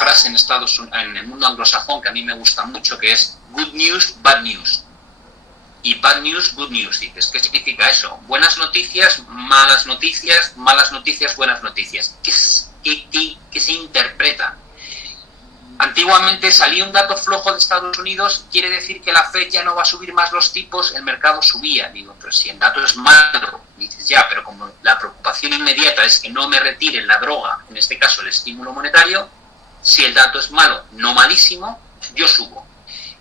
frase en el mundo anglosajón que a mí me gusta mucho, que es good news, bad news. Y bad news, good news. Dices, ¿qué significa eso? Buenas noticias, malas noticias, buenas noticias. ¿Qué se interpreta? Antiguamente salía un dato flojo de Estados Unidos, quiere decir que la Fed ya no va a subir más los tipos, el mercado subía. Digo, pero si el dato es malo, dices, ya, pero como la preocupación inmediata es que no me retiren la droga, en este caso el estímulo monetario, si el dato es malo, no malísimo, yo subo.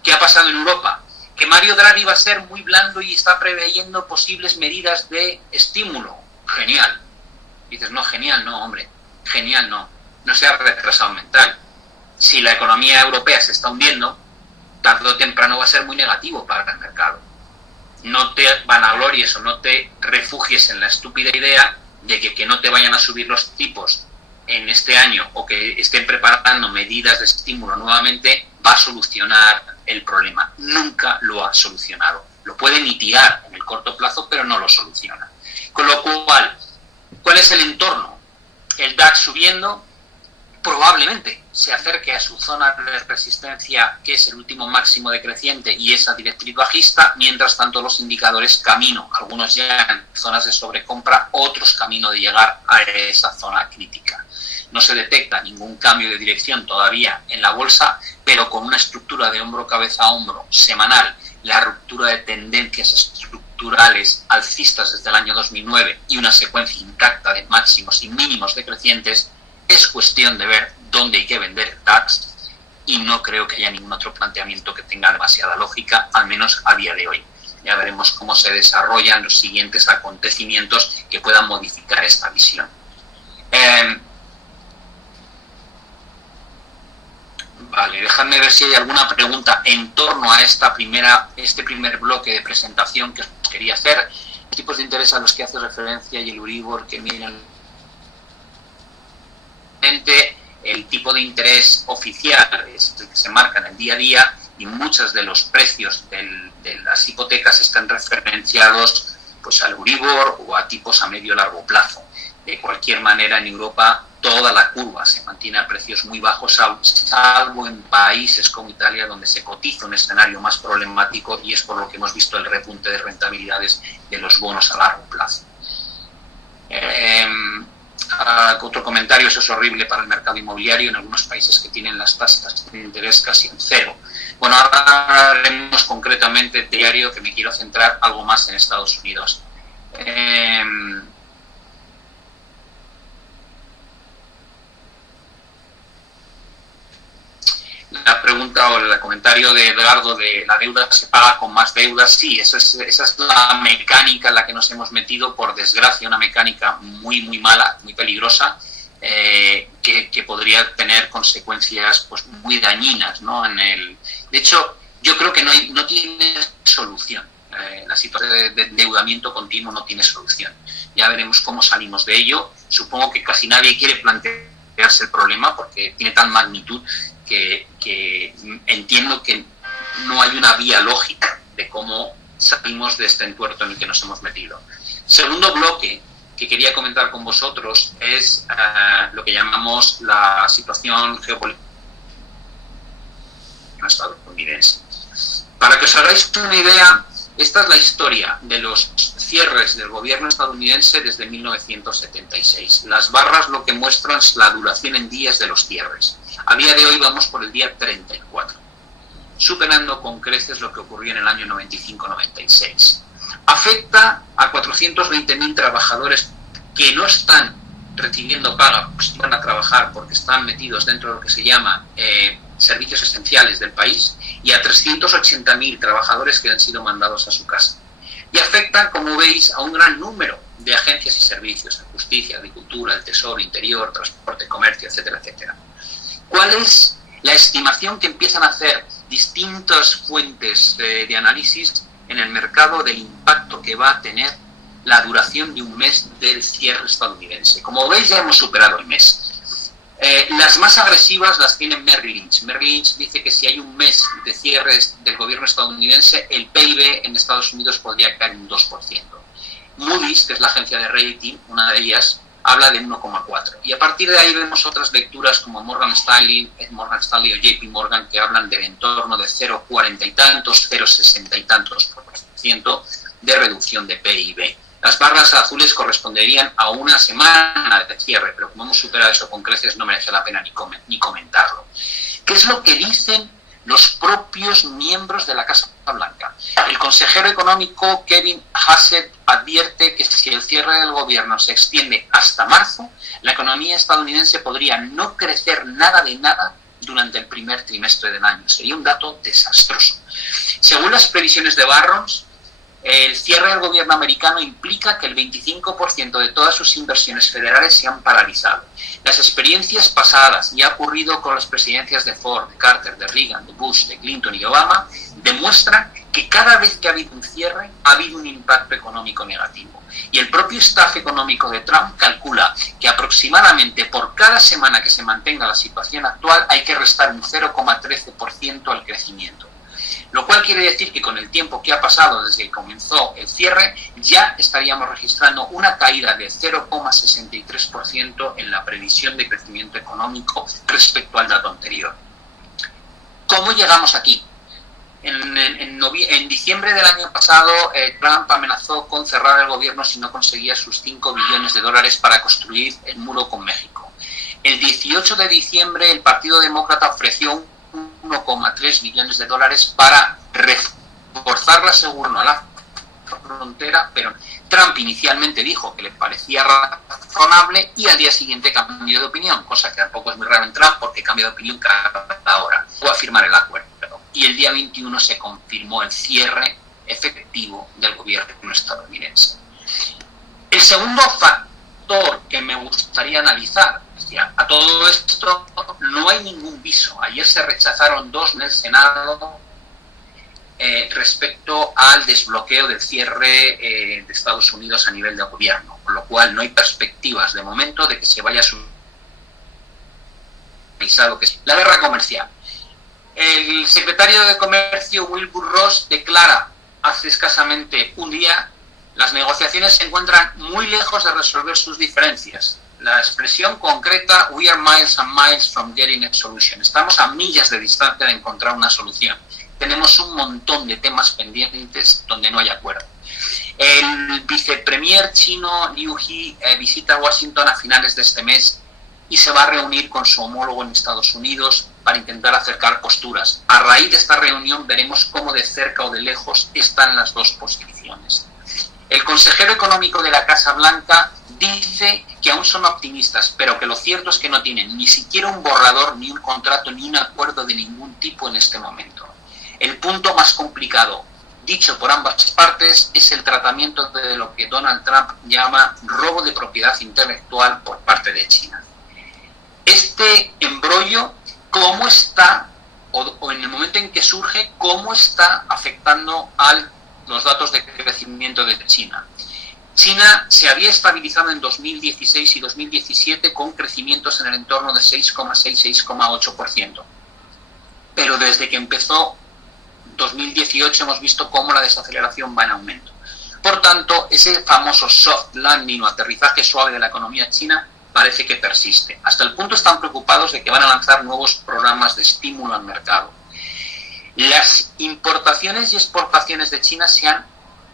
¿Qué ha pasado en Europa? Que Mario Draghi va a ser muy blando y está preveyendo posibles medidas de estímulo. Genial. Dices, no, genial, no, hombre. Genial, no. No sea retrasado mental. Si la economía europea se está hundiendo, tarde o temprano va a ser muy negativo para el mercado. No te vanaglories o no te refugies en la estúpida idea de que no te vayan a subir los tipos en este año o que estén preparando medidas de estímulo nuevamente va a solucionar el problema. Nunca lo ha solucionado. Lo puede mitigar en el corto plazo, pero no lo soluciona. Con lo cual, ¿cuál es el entorno? El DAX subiendo, probablemente se acerque a su zona de resistencia, que es el último máximo decreciente y esa directriz bajista, mientras tanto los indicadores camino, algunos ya en zonas de sobrecompra, otros camino de llegar a esa zona crítica. No se detecta ningún cambio de dirección todavía en la bolsa, pero con una estructura de hombro, cabeza a hombro semanal, la ruptura de tendencias estructurales alcistas desde el año 2009 y una secuencia intacta de máximos y mínimos decrecientes, es cuestión de ver dónde hay que vender el DAX y no creo que haya ningún otro planteamiento que tenga demasiada lógica, al menos a día de hoy. Ya veremos cómo se desarrollan los siguientes acontecimientos que puedan modificar esta visión. Vale, dejadme ver si hay alguna pregunta en torno a este primer bloque de presentación que os quería hacer. Los tipos de interés a los que hace referencia y el Euribor que miren el tipo de interés oficial es el que se marca en el día a día y muchos de los precios de las hipotecas están referenciados pues al Euribor o a tipos a medio largo plazo. De cualquier manera, en Europa toda la curva se mantiene a precios muy bajos, salvo en países como Italia, donde se cotiza un escenario más problemático y es por lo que hemos visto el repunte de rentabilidades de los bonos a largo plazo. Otro comentario, eso es horrible para el mercado inmobiliario en algunos países que tienen las tasas de interés casi en cero. Bueno, ahora haremos concretamente el diario, que me quiero centrar algo más en Estados Unidos. La pregunta o el comentario de Edgardo de la deuda se paga con más deudas, sí, esa es la mecánica en la que nos hemos metido, por desgracia, una mecánica muy muy mala, muy peligrosa, que podría tener consecuencias pues muy dañinas, ¿no? De hecho, yo creo que no tiene solución. La situación de endeudamiento continuo no tiene solución. Ya veremos cómo salimos de ello. Supongo que casi nadie quiere plantearse el problema porque tiene tal magnitud que entiendo que no hay una vía lógica de cómo salimos de este entuerto en el que nos hemos metido. Segundo bloque que quería comentar con vosotros es lo que llamamos la situación geopolítica estadounidense. Para que os hagáis una idea, esta es la historia de los cierres del gobierno estadounidense desde 1976. Las barras lo que muestran es la duración en días de los cierres. A día de hoy vamos por el día 34, superando con creces lo que ocurrió en el año 95-96. Afecta a 420.000 trabajadores que no están recibiendo paga, pues van a trabajar porque están metidos dentro de lo que se llama servicios esenciales del país, y a 380.000 trabajadores que han sido mandados a su casa. Y afecta, como veis, a un gran número de agencias y servicios, justicia, agricultura, el tesoro, interior, transporte, comercio, etcétera, etcétera. ¿Cuál es la estimación que empiezan a hacer distintas fuentes de análisis en el mercado del impacto que va a tener la duración de un mes del cierre estadounidense? Como veis, ya hemos superado el mes. Las más agresivas las tiene Merrill Lynch. Merrill Lynch dice que si hay un mes de cierre del gobierno estadounidense, el PIB en Estados Unidos podría caer un 2%. Moody's, que es la agencia de rating, una de ellas, habla de 1,4. Y a partir de ahí vemos otras lecturas como Morgan Stanley o JP Morgan que hablan del entorno de 0,40 y tantos, 0,60 y tantos % de reducción de PIB. Las barras azules corresponderían a una semana de cierre, pero como hemos superado eso con creces no merece la pena ni comentarlo. ¿Qué es lo que dicen los propios miembros de la Casa Blanca? El consejero económico Kevin Hassett advierte que si el cierre del gobierno se extiende hasta marzo, la economía estadounidense podría no crecer nada de nada durante el primer trimestre del año. Sería un dato desastroso. Según las previsiones de Barron's, el cierre del gobierno americano implica que el 25% de todas sus inversiones federales se han paralizado. Las experiencias pasadas, y ha ocurrido con las presidencias de Ford, de Carter, de Reagan, de Bush, de Clinton y Obama, demuestran que cada vez que ha habido un cierre, ha habido un impacto económico negativo. Y el propio staff económico de Trump calcula que aproximadamente por cada semana que se mantenga la situación actual hay que restar un 0,13% al crecimiento. Lo cual quiere decir que con el tiempo que ha pasado desde que comenzó el cierre, ya estaríamos registrando una caída de 0,63% en la previsión de crecimiento económico respecto al dato anterior. ¿Cómo llegamos aquí? En diciembre del año pasado, Trump amenazó con cerrar el gobierno si no conseguía sus $5 billones para construir el muro con México. El 18 de diciembre, el Partido Demócrata ofreció 1,3 billones para reforzar la seguridad a la frontera, pero Trump inicialmente dijo que le parecía razonable y al día siguiente cambió de opinión, cosa que tampoco es muy raro en Trump porque cambia de opinión cada hora. Fue a firmar el acuerdo y el día 21 se confirmó el cierre efectivo del gobierno estadounidense. El segundo factor que me gustaría analizar, a todo esto no hay ningún viso. Ayer se rechazaron 2 en el Senado respecto al desbloqueo del cierre de Estados Unidos a nivel de gobierno, con lo cual no hay perspectivas de momento de que se vaya a lo que es la guerra comercial. El secretario de Comercio Wilbur Ross declara hace escasamente un día: las negociaciones se encuentran muy lejos de resolver sus diferencias. La expresión concreta: we are miles and miles from getting a solution. Estamos a millas de distancia de encontrar una solución. Tenemos un montón de temas pendientes donde no hay acuerdo. El vicepremier chino Liu He visita Washington a finales de este mes y se va a reunir con su homólogo en Estados Unidos para intentar acercar posturas. A raíz de esta reunión veremos cómo de cerca o de lejos están las dos posiciones. El consejero económico de la Casa Blanca dice que aún son optimistas, pero que lo cierto es que no tienen ni siquiera un borrador, ni un contrato, ni un acuerdo de ningún tipo en este momento. El punto más complicado, dicho por ambas partes, es el tratamiento de lo que Donald Trump llama robo de propiedad intelectual por parte de China. Este embrollo, ¿cómo está, o en el momento en que surge, cómo está afectando a los datos de crecimiento de China? China se había estabilizado en 2016 y 2017 con crecimientos en el entorno de 6,6-6,8%. Pero desde que empezó 2018 hemos visto cómo la desaceleración va en aumento. Por tanto, ese famoso soft landing o aterrizaje suave de la economía china parece que persiste. Hasta el punto están preocupados de que van a lanzar nuevos programas de estímulo al mercado. Las importaciones y exportaciones de China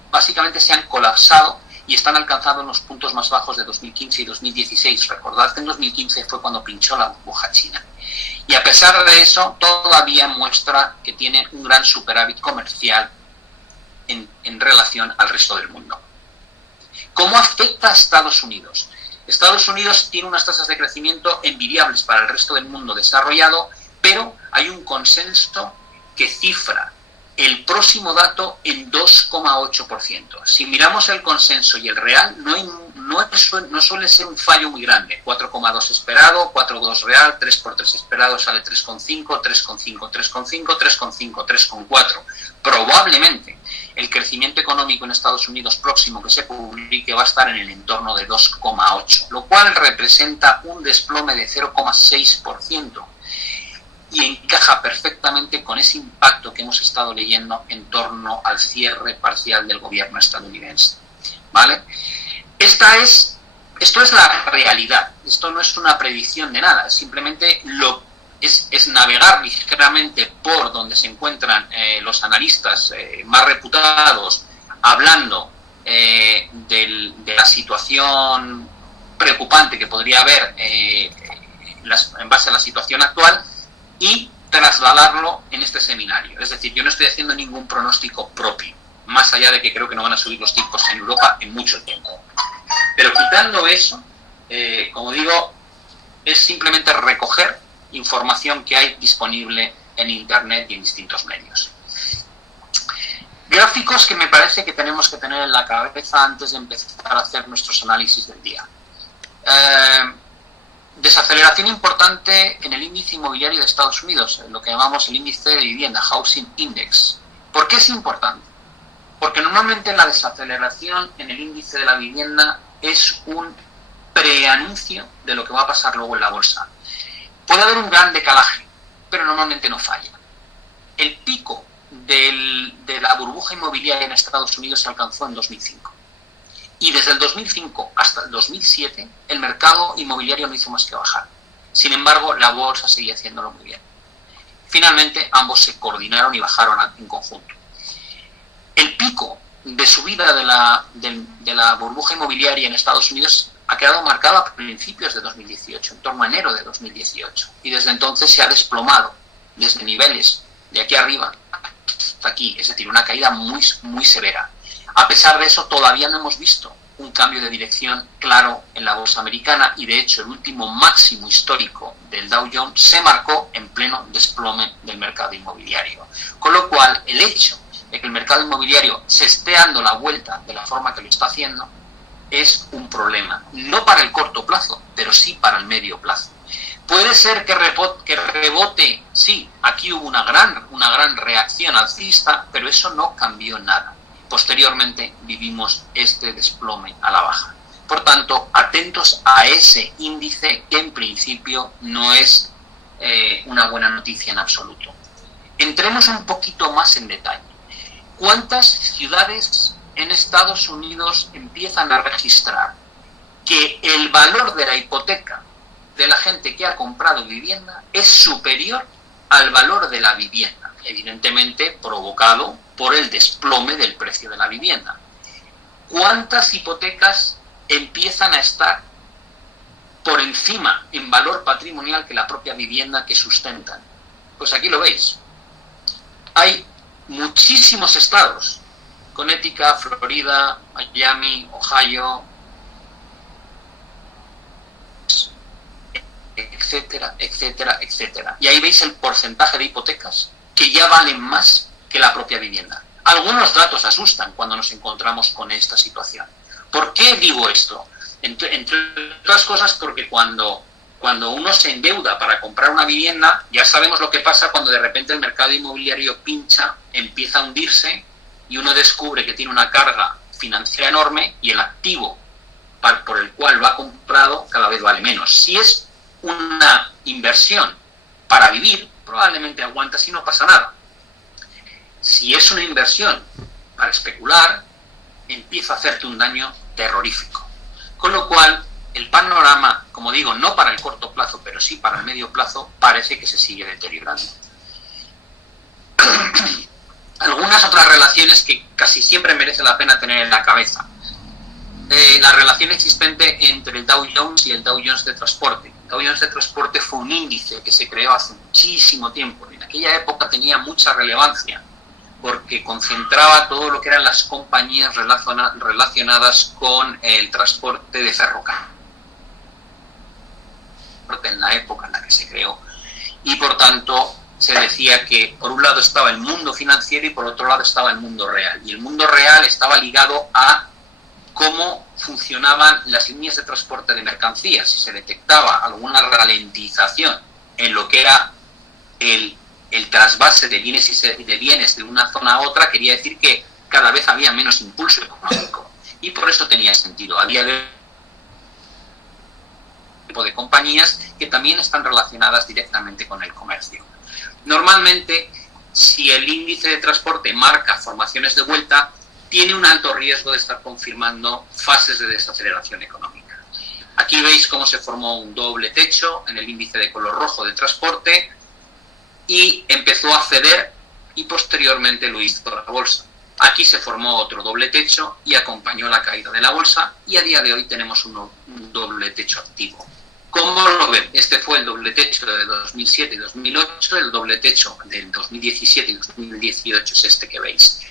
básicamente se han colapsado y están alcanzando los puntos más bajos de 2015 y 2016. Recordad que en 2015 fue cuando pinchó la burbuja china. Y a pesar de eso, todavía muestra que tiene un gran superávit comercial en relación al resto del mundo. ¿Cómo afecta a Estados Unidos? Estados Unidos tiene unas tasas de crecimiento envidiables para el resto del mundo desarrollado, pero hay un consenso que cifra el próximo dato en 2,8%. Si miramos el consenso y el real, no suele ser un fallo muy grande. 4,2 esperado, 4,2 real, 3 por 3 esperado sale 3,5, 3,5, 3,5, 3,5, 3,4. Probablemente el crecimiento económico en Estados Unidos próximo que se publique va a estar en el entorno de 2,8, lo cual representa un desplome de 0,6%. Y encaja perfectamente con ese impacto que hemos estado leyendo en torno al cierre parcial del gobierno estadounidense. ¿Vale? Esta es Esto es la realidad, esto no es una predicción de nada, simplemente es navegar ligeramente por donde se encuentran los analistas más reputados, hablando de la situación preocupante que podría haber en base a la situación actual, y trasladarlo en este seminario. Es decir, yo no estoy haciendo ningún pronóstico propio, más allá de que creo que no van a subir los tipos en Europa en mucho tiempo. Pero quitando eso, como digo, es simplemente recoger información que hay disponible en Internet y en distintos medios. Gráficos que me parece que tenemos que tener en la cabeza antes de empezar a hacer nuestros análisis del día. Desaceleración importante en el índice inmobiliario de Estados Unidos, lo que llamamos el índice de vivienda, Housing Index. ¿Por qué es importante? Porque normalmente la desaceleración en el índice de la vivienda es un preanuncio de lo que va a pasar luego en la bolsa. Puede haber un gran decalaje, pero normalmente no falla. El pico de la burbuja inmobiliaria en Estados Unidos se alcanzó en 2005. Y desde el 2005 hasta el 2007 el mercado inmobiliario no hizo más que bajar. Sin embargo, la bolsa seguía haciéndolo muy bien. Finalmente, ambos se coordinaron y bajaron en conjunto. El pico de subida de la burbuja inmobiliaria en Estados Unidos ha quedado marcado a principios de 2018, en torno a enero de 2018. Y desde entonces se ha desplomado desde niveles de aquí arriba hasta aquí, es decir, una caída muy, muy severa. A pesar de eso, todavía no hemos visto un cambio de dirección claro en la bolsa americana, y de hecho el último máximo histórico del Dow Jones se marcó en pleno desplome del mercado inmobiliario. Con lo cual, el hecho de que el mercado inmobiliario se esté dando la vuelta de la forma que lo está haciendo es un problema, no para el corto plazo, pero sí para el medio plazo. Puede ser que rebote, sí, aquí hubo una gran reacción alcista, pero eso no cambió nada. Posteriormente vivimos este desplome a la baja. Por tanto, atentos a ese índice, que en principio no es una buena noticia en absoluto. Entremos un poquito más en detalle. ¿Cuántas ciudades en Estados Unidos empiezan a registrar que el valor de la hipoteca de la gente que ha comprado vivienda es superior al valor de la vivienda? Evidentemente provocado por el desplome del precio de la vivienda. ¿Cuántas hipotecas empiezan a estar por encima en valor patrimonial que la propia vivienda que sustentan? Pues aquí lo veis. Hay muchísimos estados: Connecticut, Florida, Miami, Ohio, etcétera, etcétera, etcétera. Y ahí veis el porcentaje de hipotecas que ya valen más que la propia vivienda. Algunos datos asustan cuando nos encontramos con esta situación. ¿Por qué digo esto? Entre otras cosas porque cuando uno se endeuda para comprar una vivienda, ya sabemos lo que pasa cuando de repente el mercado inmobiliario pincha, empieza a hundirse, y uno descubre que tiene una carga financiera enorme y el activo por el cual lo ha comprado cada vez vale menos. Si es una inversión para vivir, probablemente aguantas y no pasa nada. Si es una inversión para especular, empieza a hacerte un daño terrorífico. Con lo cual, el panorama, como digo, no para el corto plazo, pero sí para el medio plazo, parece que se sigue deteriorando. Algunas otras relaciones que casi siempre merece la pena tener en la cabeza. La relación existente entre el Dow Jones y el Dow Jones de transporte. El Dow Jones de transporte fue un índice que se creó hace muchísimo tiempo. En aquella época tenía mucha relevancia porque concentraba todo lo que eran las compañías relacionadas con el transporte de ferrocarril en la época en la que se creó. Y por tanto se decía que por un lado estaba el mundo financiero y por otro lado estaba el mundo real. Y el mundo real estaba ligado a cómo funcionaban las líneas de transporte de mercancías. Si se detectaba alguna ralentización en lo que era el trasvase de bienes de una zona a otra, quería decir que cada vez había menos impulso económico. Y por eso tenía sentido. Había tipo de compañías que también están relacionadas directamente con el comercio. Normalmente, si el índice de transporte marca formaciones de vuelta, tiene un alto riesgo de estar confirmando fases de desaceleración económica. Aquí veis cómo se formó un doble techo en el índice de color rojo de transporte y empezó a ceder y posteriormente lo hizo la bolsa. Aquí se formó otro doble techo y acompañó la caída de la bolsa y a día de hoy tenemos un doble techo activo. ¿Cómo lo ven? Este fue el doble techo de 2007 y 2008, el doble techo del 2017 y 2018 es este que veis.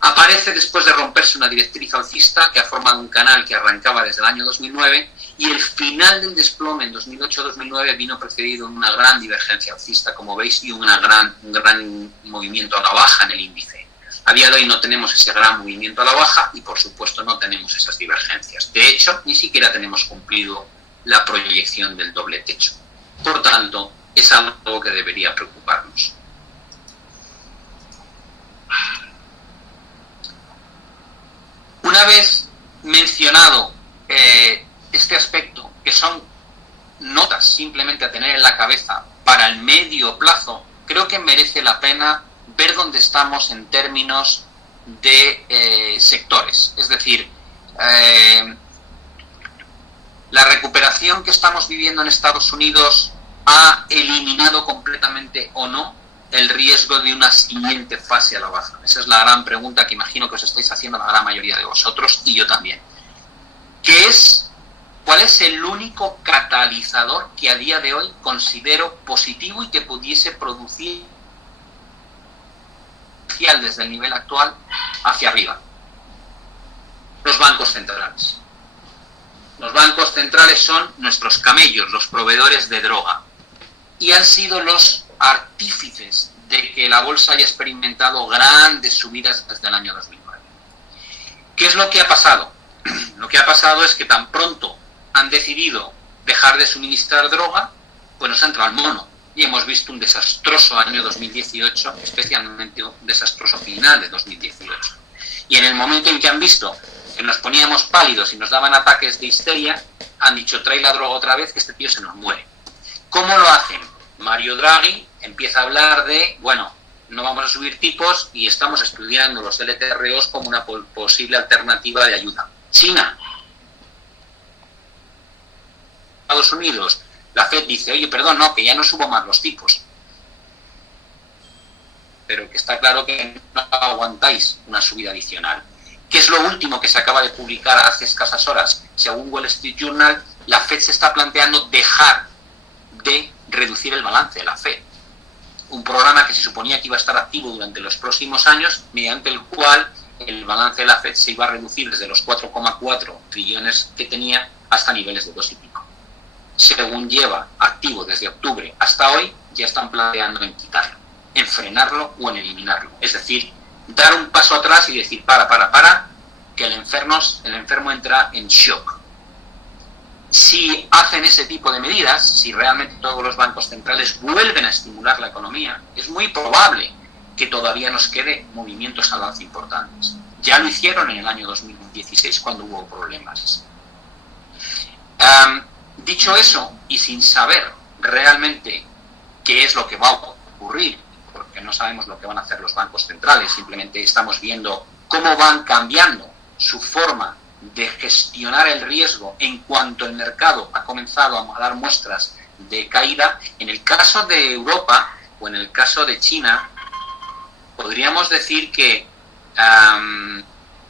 Aparece después de romperse una directriz alcista que ha formado un canal que arrancaba desde el año 2009 y el final del desplome en 2008-2009 vino precedido de una gran divergencia alcista, como veis, y un gran movimiento a la baja en el índice. A día de hoy no tenemos ese gran movimiento a la baja y, por supuesto, no tenemos esas divergencias. De hecho, ni siquiera tenemos cumplido la proyección del doble techo. Por tanto, es algo que debería preocuparnos. Una vez mencionado este aspecto, que son notas simplemente a tener en la cabeza para el medio plazo, creo que merece la pena ver dónde estamos en términos de sectores. Es decir, la recuperación que estamos viviendo en Estados Unidos ha eliminado completamente o no el riesgo de una siguiente fase a la baja. Esa es la gran pregunta que imagino que os estáis haciendo la gran mayoría de vosotros y yo también. ¿Cuál es el único catalizador que a día de hoy considero positivo y que pudiese producir desde el nivel actual hacia arriba? Los bancos centrales. Los bancos centrales son nuestros camellos, los proveedores de droga, y han sido los artífices de que la bolsa haya experimentado grandes subidas desde el año 2009. ¿Qué es lo que ha pasado? Lo que ha pasado es que tan pronto han decidido dejar de suministrar droga, pues nos ha entrado el mono. Y hemos visto un desastroso año 2018, especialmente un desastroso final de 2018. Y en el momento en que han visto que nos poníamos pálidos y nos daban ataques de histeria, han dicho, trae la droga otra vez, que este tío se nos muere. ¿Cómo lo hacen? Mario Draghi empieza a hablar de, bueno, no vamos a subir tipos y estamos estudiando los LTROs como una posible alternativa de ayuda. China. Estados Unidos. La FED dice, oye, perdón, no, que ya no subo más los tipos. Pero que está claro que no aguantáis una subida adicional. ¿Qué es lo último que se acaba de publicar hace escasas horas? Según Wall Street Journal, la FED se está planteando dejar de reducir el balance de la FED. Un programa que se suponía que iba a estar activo durante los próximos años, mediante el cual el balance de la FED se iba a reducir desde los 4,4 trillones que tenía hasta niveles de 2 y pico. Según lleva activo desde octubre hasta hoy, ya están planteando en quitarlo, en frenarlo o en eliminarlo. Es decir, dar un paso atrás y decir, para, que el enfermo entra en shock. Si hacen ese tipo de medidas, si realmente todos los bancos centrales vuelven a estimular la economía, es muy probable que todavía nos quede movimientos al alza importantes. Ya lo hicieron en el año 2016 cuando hubo problemas. Dicho eso, y sin saber realmente qué es lo que va a ocurrir, porque no sabemos lo que van a hacer los bancos centrales, simplemente estamos viendo cómo van cambiando su forma de gestionar el riesgo en cuanto el mercado ha comenzado a dar muestras de caída. En el caso de Europa o en el caso de China, podríamos decir que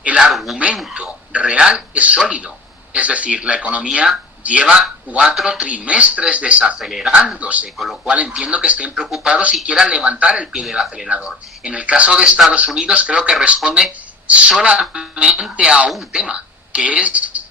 el argumento real es sólido. Es decir, la economía lleva 4 trimestres desacelerándose, con lo cual entiendo que estén preocupados y quieran levantar el pie del acelerador. En el caso de Estados Unidos creo que responde solamente a un tema, que es,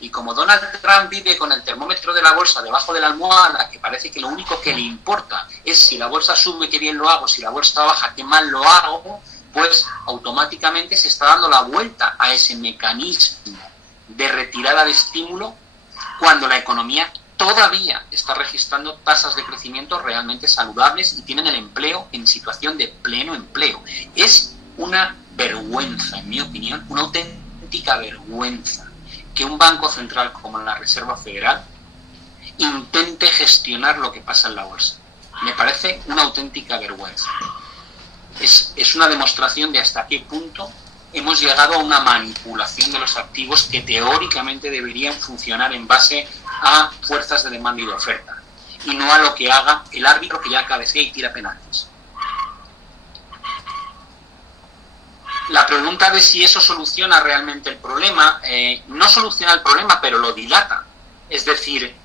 y como Donald Trump vive con el termómetro de la bolsa debajo de la almohada, que parece que lo único que le importa es si la bolsa sube, qué bien lo hago, si la bolsa baja, qué mal lo hago, pues automáticamente se está dando la vuelta a ese mecanismo de retirada de estímulo cuando la economía todavía está registrando tasas de crecimiento realmente saludables y tienen el empleo en situación de pleno empleo. Es una vergüenza, en mi opinión, una auténtica vergüenza que un banco central como la Reserva Federal intente gestionar lo que pasa en la bolsa. Me parece una auténtica vergüenza. Es una demostración de hasta qué punto hemos llegado a una manipulación de los activos que teóricamente deberían funcionar en base a fuerzas de demanda y de oferta, y no a lo que haga el árbitro que ya cabecea y tira penaltis. La pregunta de si eso soluciona realmente el problema, no soluciona el problema, pero lo dilata. Es decir,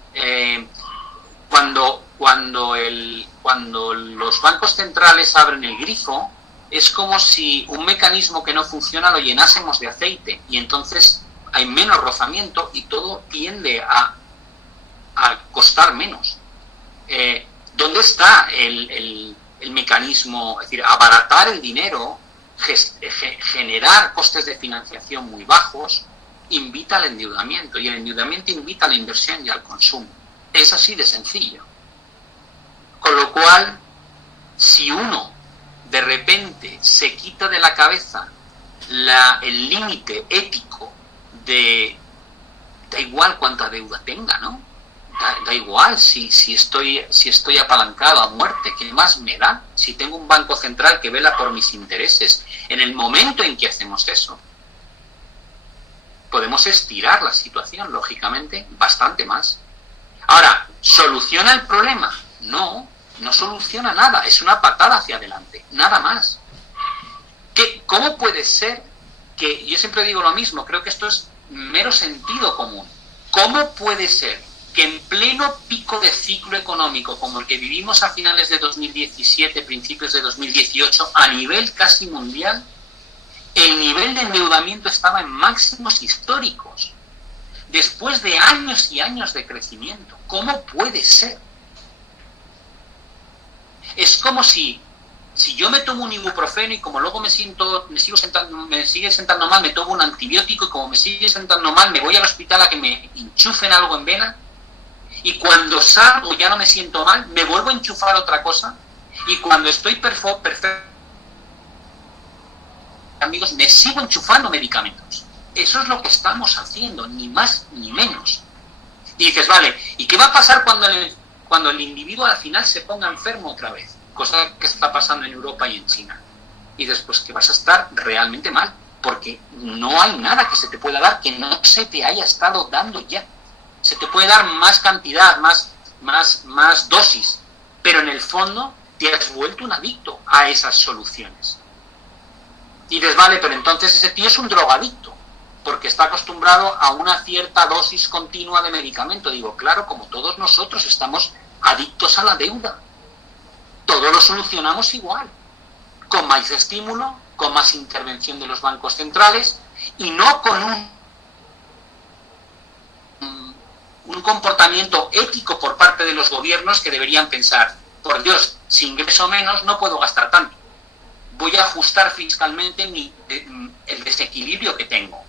cuando los bancos centrales abren el grifo, es como si un mecanismo que no funciona lo llenásemos de aceite, y entonces hay menos rozamiento y todo tiende a costar menos. ¿Dónde está el mecanismo? Es decir, abaratar el dinero, generar costes de financiación muy bajos, invita al endeudamiento, y el endeudamiento invita a la inversión y al consumo. Es así de sencillo. Con lo cual, si uno de repente se quita de la cabeza el límite ético de da igual cuánta deuda tenga, ¿no? Da igual si estoy apalancado a muerte, ¿qué más me da? Si tengo un banco central que vela por mis intereses. En el momento en que hacemos eso, podemos estirar la situación, lógicamente, bastante más. Ahora, ¿soluciona el problema? No soluciona nada, es una patada hacia adelante, nada más. ¿Cómo puede ser que, yo siempre digo lo mismo, creo que esto es mero sentido común, ¿cómo puede ser que en pleno pico de ciclo económico como el que vivimos a finales de 2017, principios de 2018, a nivel casi mundial, el nivel de endeudamiento estaba en máximos históricos, después de años y años de crecimiento? ¿Cómo puede ser? Es como si yo me tomo un ibuprofeno y como luego me sigue sentando mal, me tomo un antibiótico, y como me sigue sentando mal, me voy al hospital a que me enchufen algo en vena, y cuando salgo ya no me siento mal, me vuelvo a enchufar otra cosa, y cuando estoy perfecto, amigos, me sigo enchufando medicamentos. Eso es lo que estamos haciendo, ni más ni menos. Y dices, vale, ¿y qué va a pasar cuando el individuo al final se ponga enfermo otra vez? Cosa que está pasando en Europa y en China. Y después que vas a estar realmente mal, porque no hay nada que se te pueda dar que no se te haya estado dando ya. Se te puede dar más cantidad, más dosis, pero en el fondo te has vuelto un adicto a esas soluciones. Y dices, vale, pero entonces ese tío es un drogadicto, porque está acostumbrado a una cierta dosis continua de medicamento. Digo, claro, como todos nosotros estamos adictos a la deuda. Todo lo solucionamos igual, con más estímulo, con más intervención de los bancos centrales, y no con un comportamiento ético por parte de los gobiernos que deberían pensar, por Dios, si ingreso menos no puedo gastar tanto. Voy a ajustar fiscalmente el desequilibrio que tengo,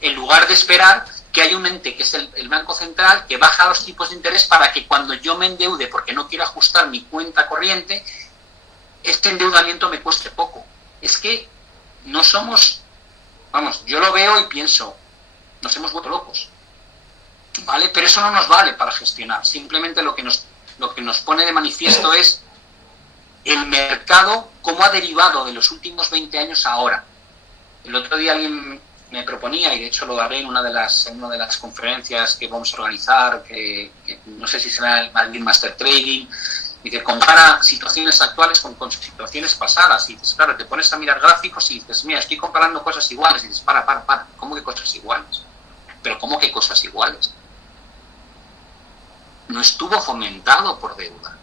en lugar de esperar que hay un ente, que es el Banco Central, que baja los tipos de interés para que cuando yo me endeude porque no quiero ajustar mi cuenta corriente, este endeudamiento me cueste poco. Es que no somos, yo lo veo y pienso, nos hemos vuelto locos, ¿vale? Pero eso no nos vale para gestionar. Simplemente lo que nos pone de manifiesto es el mercado, cómo ha derivado de los últimos 20 años a ahora. El otro día alguien me proponía, y de hecho lo daré en una de las conferencias que vamos a organizar, que no sé si será el Madrid Master Trading, y que compara situaciones actuales con situaciones pasadas. Y dices, claro, te pones a mirar gráficos y dices, mira, estoy comparando cosas iguales. Y dices, para, ¿cómo que cosas iguales? ¿Pero cómo que cosas iguales? No estuvo fomentado por deuda.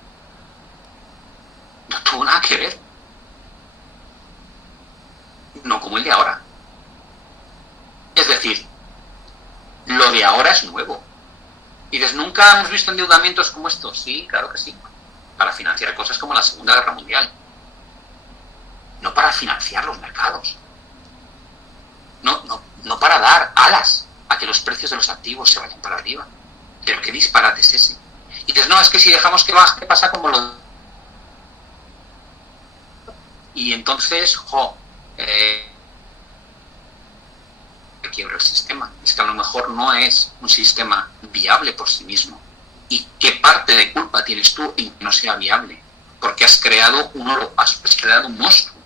No tuvo nada que ver. No como el de ahora. Es decir, lo de ahora es nuevo. Y dices, ¿nunca hemos visto endeudamientos como estos? Sí, claro que sí. Para financiar cosas como la Segunda Guerra Mundial. No para financiar los mercados. No para dar alas a que los precios de los activos se vayan para arriba. Pero qué disparate es ese. Y dices, no, es que si dejamos que baje, pasa como lo... Y entonces, quiebra el sistema. Es que a lo mejor no es un sistema viable por sí mismo. ¿Y qué parte de culpa tienes tú en que no sea viable? Porque has creado un monstruo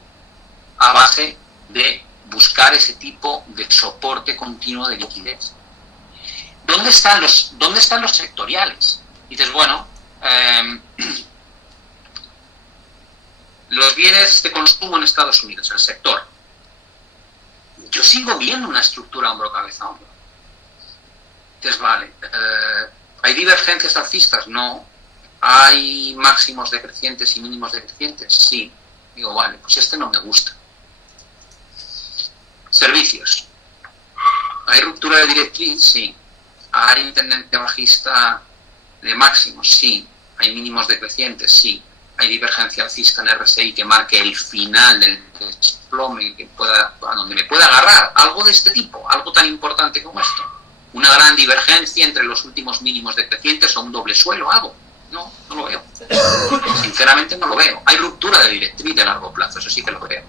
a base de buscar ese tipo de soporte continuo de liquidez. ¿Dónde están los sectoriales? Dices, bueno, los bienes de consumo en Estados Unidos, el sector. Yo sigo viendo una estructura hombro-cabeza-hombro. Entonces, vale, ¿hay divergencias alcistas? No. ¿Hay máximos decrecientes y mínimos decrecientes? Sí. Digo, vale, pues este no me gusta. Servicios. ¿Hay ruptura de directriz? Sí. ¿Hay tendencia bajista de máximos? Sí. ¿Hay mínimos decrecientes? Sí. ¿Hay divergencia alcista en RSI que marque el final del desplome a donde me pueda agarrar? Algo de este tipo, algo tan importante como esto. Una gran divergencia entre los últimos mínimos decrecientes o un doble suelo, algo. No lo veo. Sinceramente no lo veo. Hay ruptura de directriz de largo plazo, eso sí que lo veo.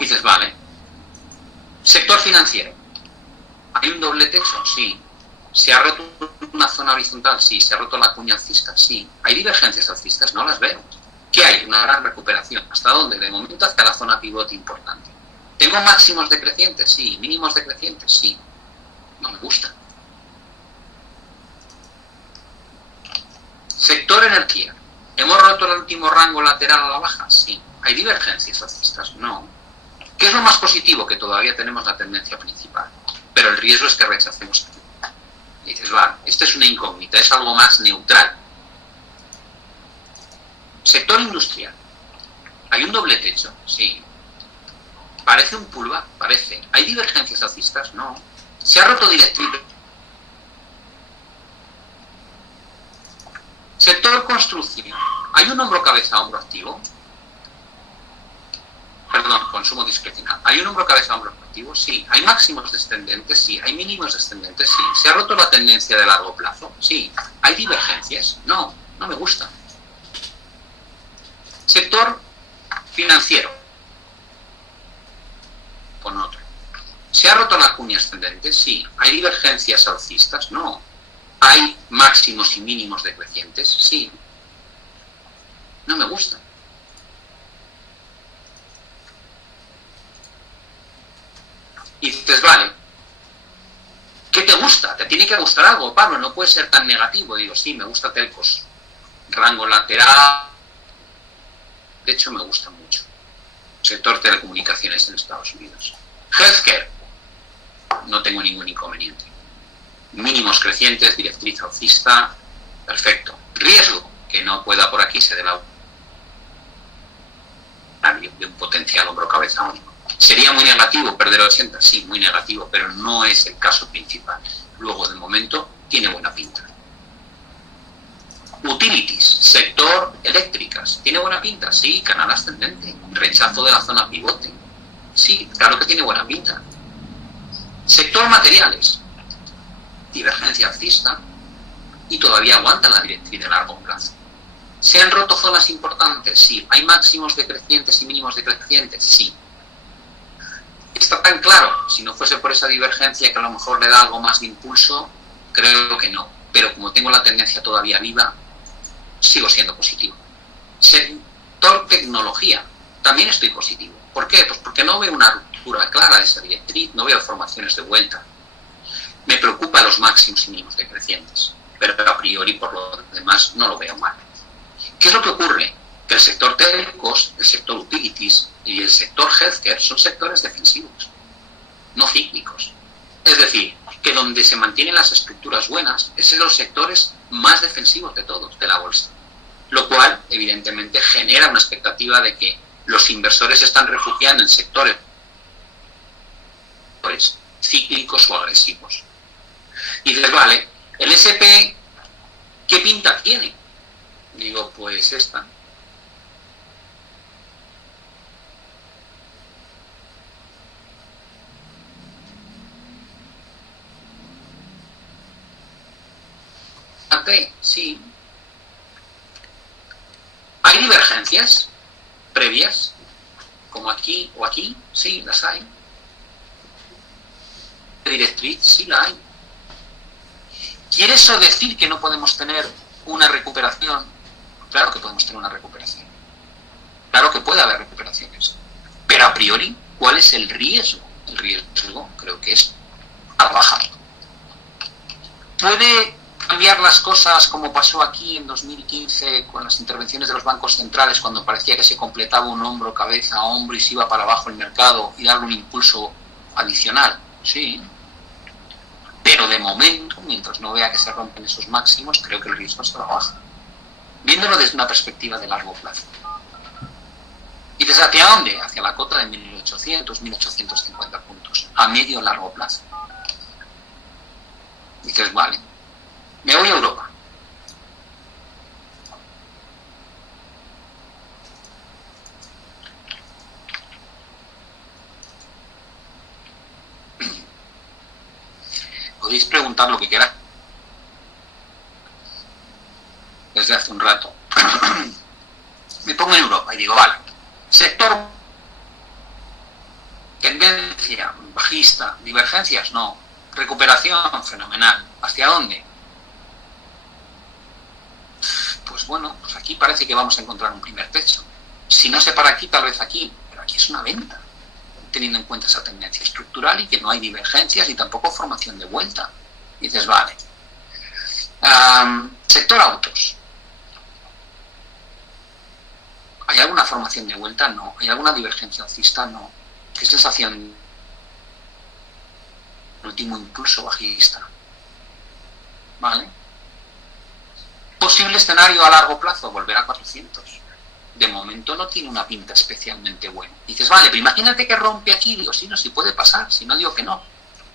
Dices, vale. Sector financiero. ¿Hay un doble techo? Sí. ¿Se ha roto una zona horizontal? Sí. ¿Se ha roto la cuña alcista? Sí. ¿Hay divergencias alcistas? No las veo. ¿Qué hay? Una gran recuperación. ¿Hasta dónde? De momento hacia la zona pivote importante. ¿Tengo máximos decrecientes? Sí. ¿Mínimos decrecientes? Sí. No me gusta. Sector energía. ¿Hemos roto el último rango lateral a la baja? Sí. ¿Hay divergencias alcistas? No. ¿Qué es lo más positivo? Que todavía tenemos la tendencia principal. Pero el riesgo es que rechacemos. Y dices, vale, esta es una incógnita, es algo más neutral. Sector industrial. ¿Hay un doble techo? Sí. ¿Parece un pullback? Parece. ¿Hay divergencias alcistas? No. ¿Se ha roto directriz? Sector construcción. ¿Hay un hombro cabeza hombro activo? Perdón, consumo discrecional. ¿Hay un hombro cabeza hombro activo? Sí. ¿Hay máximos descendentes? Sí. ¿Hay mínimos descendentes? Sí. ¿Se ha roto la tendencia de largo plazo? Sí. ¿Hay divergencias? No me gusta. Sector financiero. Con otro. ¿Se ha roto la cuña ascendente? Sí. ¿Hay divergencias alcistas? No. ¿Hay máximos y mínimos decrecientes? Sí. No me gusta. Y dices, vale, ¿qué te gusta? Te tiene que gustar algo, Pablo, no puede ser tan negativo. Digo, sí, me gusta Telcos. Rango lateral. De hecho, me gusta mucho. Sector telecomunicaciones en Estados Unidos. Healthcare. No tengo ningún inconveniente. Mínimos crecientes, directriz alcista, perfecto. Riesgo, que no pueda por aquí se dé de un potencial hombro cabeza único. ¿Sería muy negativo perder 80? Sí, muy negativo, pero no es el caso principal. Luego, de momento, tiene buena pinta. Utilities, sector eléctricas, ¿tiene buena pinta? Sí, canal ascendente, rechazo de la zona pivote. Sí, claro que tiene buena pinta. Sector materiales, divergencia alcista y todavía aguanta la directriz de largo plazo. ¿Se han roto zonas importantes? Sí. ¿Hay máximos decrecientes y mínimos decrecientes? Sí. ¿Está tan claro? Si no fuese por esa divergencia que a lo mejor le da algo más de impulso, creo que no. Pero como tengo la tendencia todavía viva, sigo siendo positivo. Sector tecnología, también estoy positivo. ¿Por qué? Pues porque no veo una ruptura clara de esa directriz, no veo formaciones de vuelta. Me preocupa los máximos y mínimos decrecientes, pero a priori por lo demás no lo veo mal. ¿Qué es lo que ocurre? Que el sector telcos, el sector utilities y el sector healthcare son sectores defensivos, no cíclicos. Es decir, que donde se mantienen las estructuras buenas, esos son los sectores más defensivos de todos, de la bolsa. Lo cual, evidentemente, genera una expectativa de que los inversores se están refugiando en sectores cíclicos o agresivos. Y dices, vale, el SP, ¿qué pinta tiene? Digo, pues esta. Sí. ¿Hay divergencias previas? Como aquí o aquí, sí, las hay. Directriz, sí la hay. ¿Quiere eso decir que no podemos tener una recuperación? Claro que podemos tener una recuperación. Claro que puede haber recuperaciones. Pero a priori, ¿cuál es el riesgo? riesgo. El riesgo creo que es a baja. ¿Puede cambiar las cosas como pasó aquí en 2015 con las intervenciones de los bancos centrales cuando parecía que se completaba un hombro, cabeza, hombro y se iba para abajo el mercado y darle un impulso adicional? Sí. Pero de momento, mientras no vea que se rompen esos máximos, creo que el riesgo está baja. Viéndolo desde una perspectiva de largo plazo. ¿Y desde hacia dónde? Hacia la cota de 1800, 1850 puntos. A medio largo plazo. Dices, vale, me voy a Europa. Podéis preguntar lo que queráis. Desde hace un rato. Me pongo en Europa y digo, vale, sector, tendencia bajista, divergencias, no. Recuperación, fenomenal. ¿Hacia dónde? Pues bueno, pues aquí parece que vamos a encontrar un primer techo. Si no se para aquí, tal vez aquí, pero aquí es una venta, teniendo en cuenta esa tendencia estructural y que no hay divergencias y tampoco formación de vuelta. Y dices, vale. Sector autos. ¿Hay alguna formación de vuelta? No. ¿Hay alguna divergencia alcista? No. ¿Qué sensación? El último impulso bajista. ¿Vale? Posible escenario a largo plazo, volver a 400. De momento no tiene una pinta especialmente buena. Y dices, vale, pero imagínate que rompe aquí. Digo, sí, no, sí puede pasar. Si no, digo que no.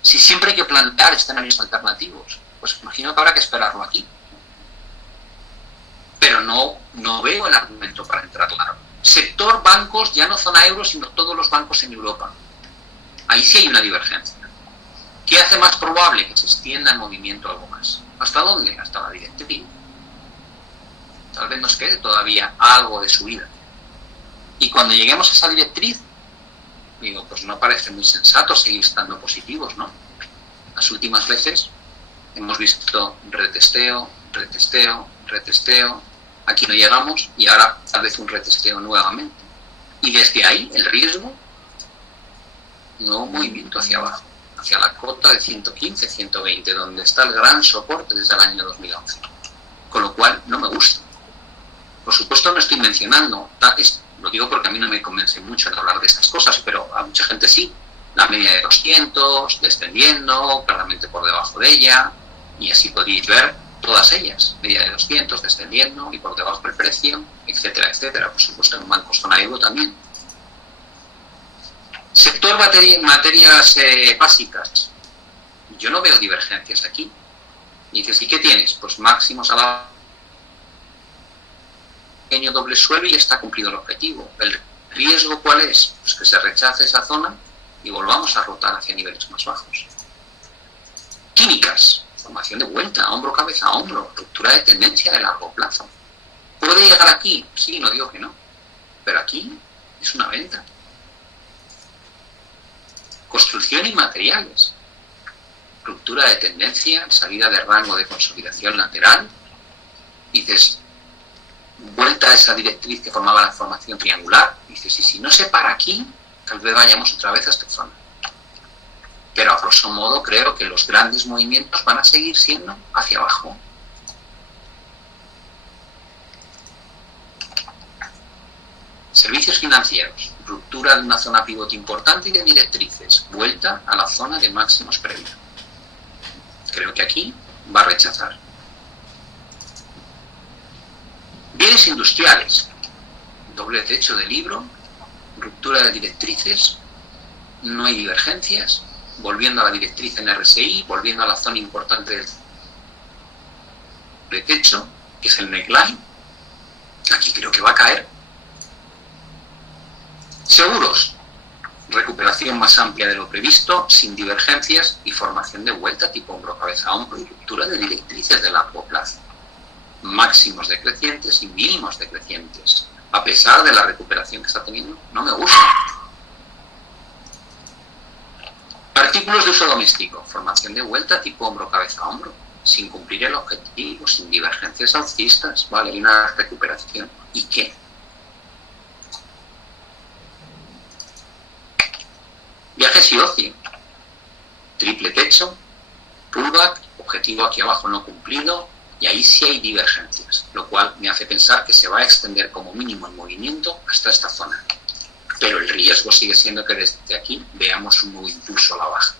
Si siempre hay que plantear escenarios alternativos, pues imagino que habrá que esperarlo aquí. Pero no veo el argumento para entrar claro. Sector bancos, ya no zona euro, sino todos los bancos en Europa. Ahí sí hay una divergencia. ¿Qué hace más probable que se extienda el movimiento algo más? ¿Hasta dónde? Hasta la directriz. Tal vez nos quede todavía algo de subida. Y cuando lleguemos a esa directriz, digo, pues no parece muy sensato seguir estando positivos, ¿no? Las últimas veces hemos visto retesteo, aquí no llegamos y ahora tal vez un retesteo nuevamente. Y desde ahí el riesgo, nuevo movimiento hacia abajo, hacia la cota de 115, 120, donde está el gran soporte desde el año 2011. Con lo cual no me gusta. Por supuesto no estoy mencionando, lo digo porque a mí no me convence mucho el hablar de estas cosas, pero a mucha gente sí. La media de 200, descendiendo, claramente por debajo de ella, y así podéis ver todas ellas, media de 200, descendiendo y por debajo del precio, etcétera, etcétera. Por supuesto en bancos zona euro también. Sector materias básicas. Yo no veo divergencias aquí. Y dices, ¿y qué tienes? Pues máximos a la pequeño doble suelo y está cumplido el objetivo. ¿El riesgo cuál es? Pues que se rechace esa zona y volvamos a rotar hacia niveles más bajos. Químicas. Formación de vuelta, hombro, cabeza, hombro, ruptura de tendencia de largo plazo. ¿Puede llegar aquí? Sí, no digo que no. Pero aquí es una venta. Construcción y materiales. Ruptura de tendencia, salida de rango de consolidación lateral. Dices, vuelta a esa directriz que formaba la formación triangular. Dices, y si no se para aquí, tal vez vayamos otra vez a esta zona. Pero a grosso modo creo que los grandes movimientos van a seguir siendo hacia abajo. Servicios financieros. Ruptura de una zona pivote importante y de directrices. Vuelta a la zona de máximos previa. Creo que aquí va a rechazar. Bienes industriales. Doble techo de libro. Ruptura de directrices. No hay divergencias. Volviendo a la directriz en RSI, volviendo a la zona importante del techo, que es el neckline. Aquí creo que va a caer. Seguros. Recuperación más amplia de lo previsto, sin divergencias y formación de vuelta tipo hombro, cabeza, hombro y ruptura de directrices de largo plazo. Máximos decrecientes y mínimos decrecientes. A pesar de la recuperación que está teniendo, no me gusta. Artículos de uso doméstico, formación de vuelta tipo hombro, cabeza, hombro, sin cumplir el objetivo, sin divergencias alcistas, vale, y una recuperación. ¿Y qué? Viajes y ocio. Triple techo, pullback, objetivo aquí abajo no cumplido, y ahí sí hay divergencias, lo cual me hace pensar que se va a extender como mínimo el movimiento hasta esta zona. Pero el riesgo sigue siendo que desde aquí veamos un nuevo impulso a la baja.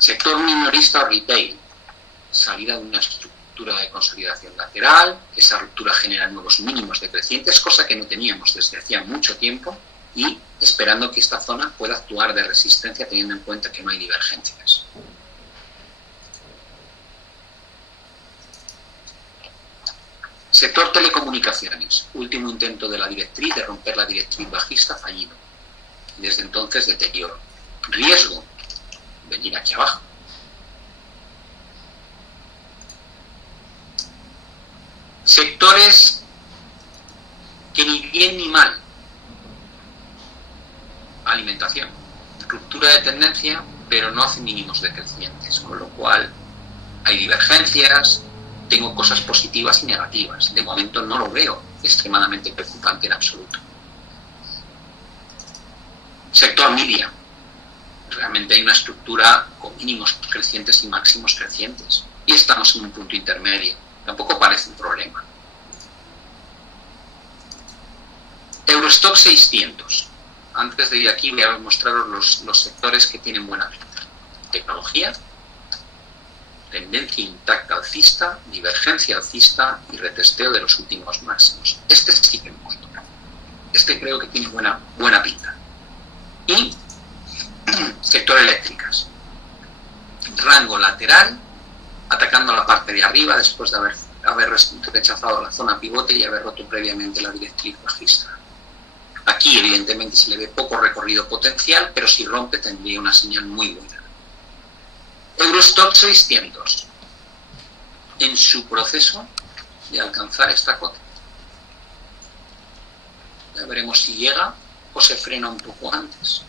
Sector minorista o retail. Salida de una estructura de consolidación lateral. Esa ruptura genera nuevos mínimos decrecientes, cosa que no teníamos desde hacía mucho tiempo, y esperando que esta zona pueda actuar de resistencia teniendo en cuenta que no hay divergencias. Sector telecomunicaciones. Último intento de la directriz de romper la directriz bajista fallido. Desde entonces deterioro. Riesgo. Venir aquí abajo. Sectores que ni bien ni mal. Alimentación. Ruptura de tendencia, pero no hace mínimos decrecientes, con lo cual hay divergencias. Tengo cosas positivas y negativas. De momento no lo veo extremadamente preocupante en absoluto. Sector media. Realmente hay una estructura con mínimos crecientes y máximos crecientes. Y estamos en un punto intermedio. Tampoco parece un problema. Eurostock 600. Antes de ir aquí voy a mostraros los sectores que tienen buena pinta. Tecnología. Tendencia intacta alcista, divergencia alcista y retesteo de los últimos máximos. Este sí que me gusta. Este creo que tiene buena pinta. Y sector eléctricas. Rango lateral, atacando la parte de arriba después de haber rechazado la zona pivote y haber roto previamente la directriz bajista. Aquí evidentemente se le ve poco recorrido potencial, pero si rompe tendría una señal muy buena. Eurostock 600 en su proceso de alcanzar esta cota. Ya veremos si llega o se frena un poco antes.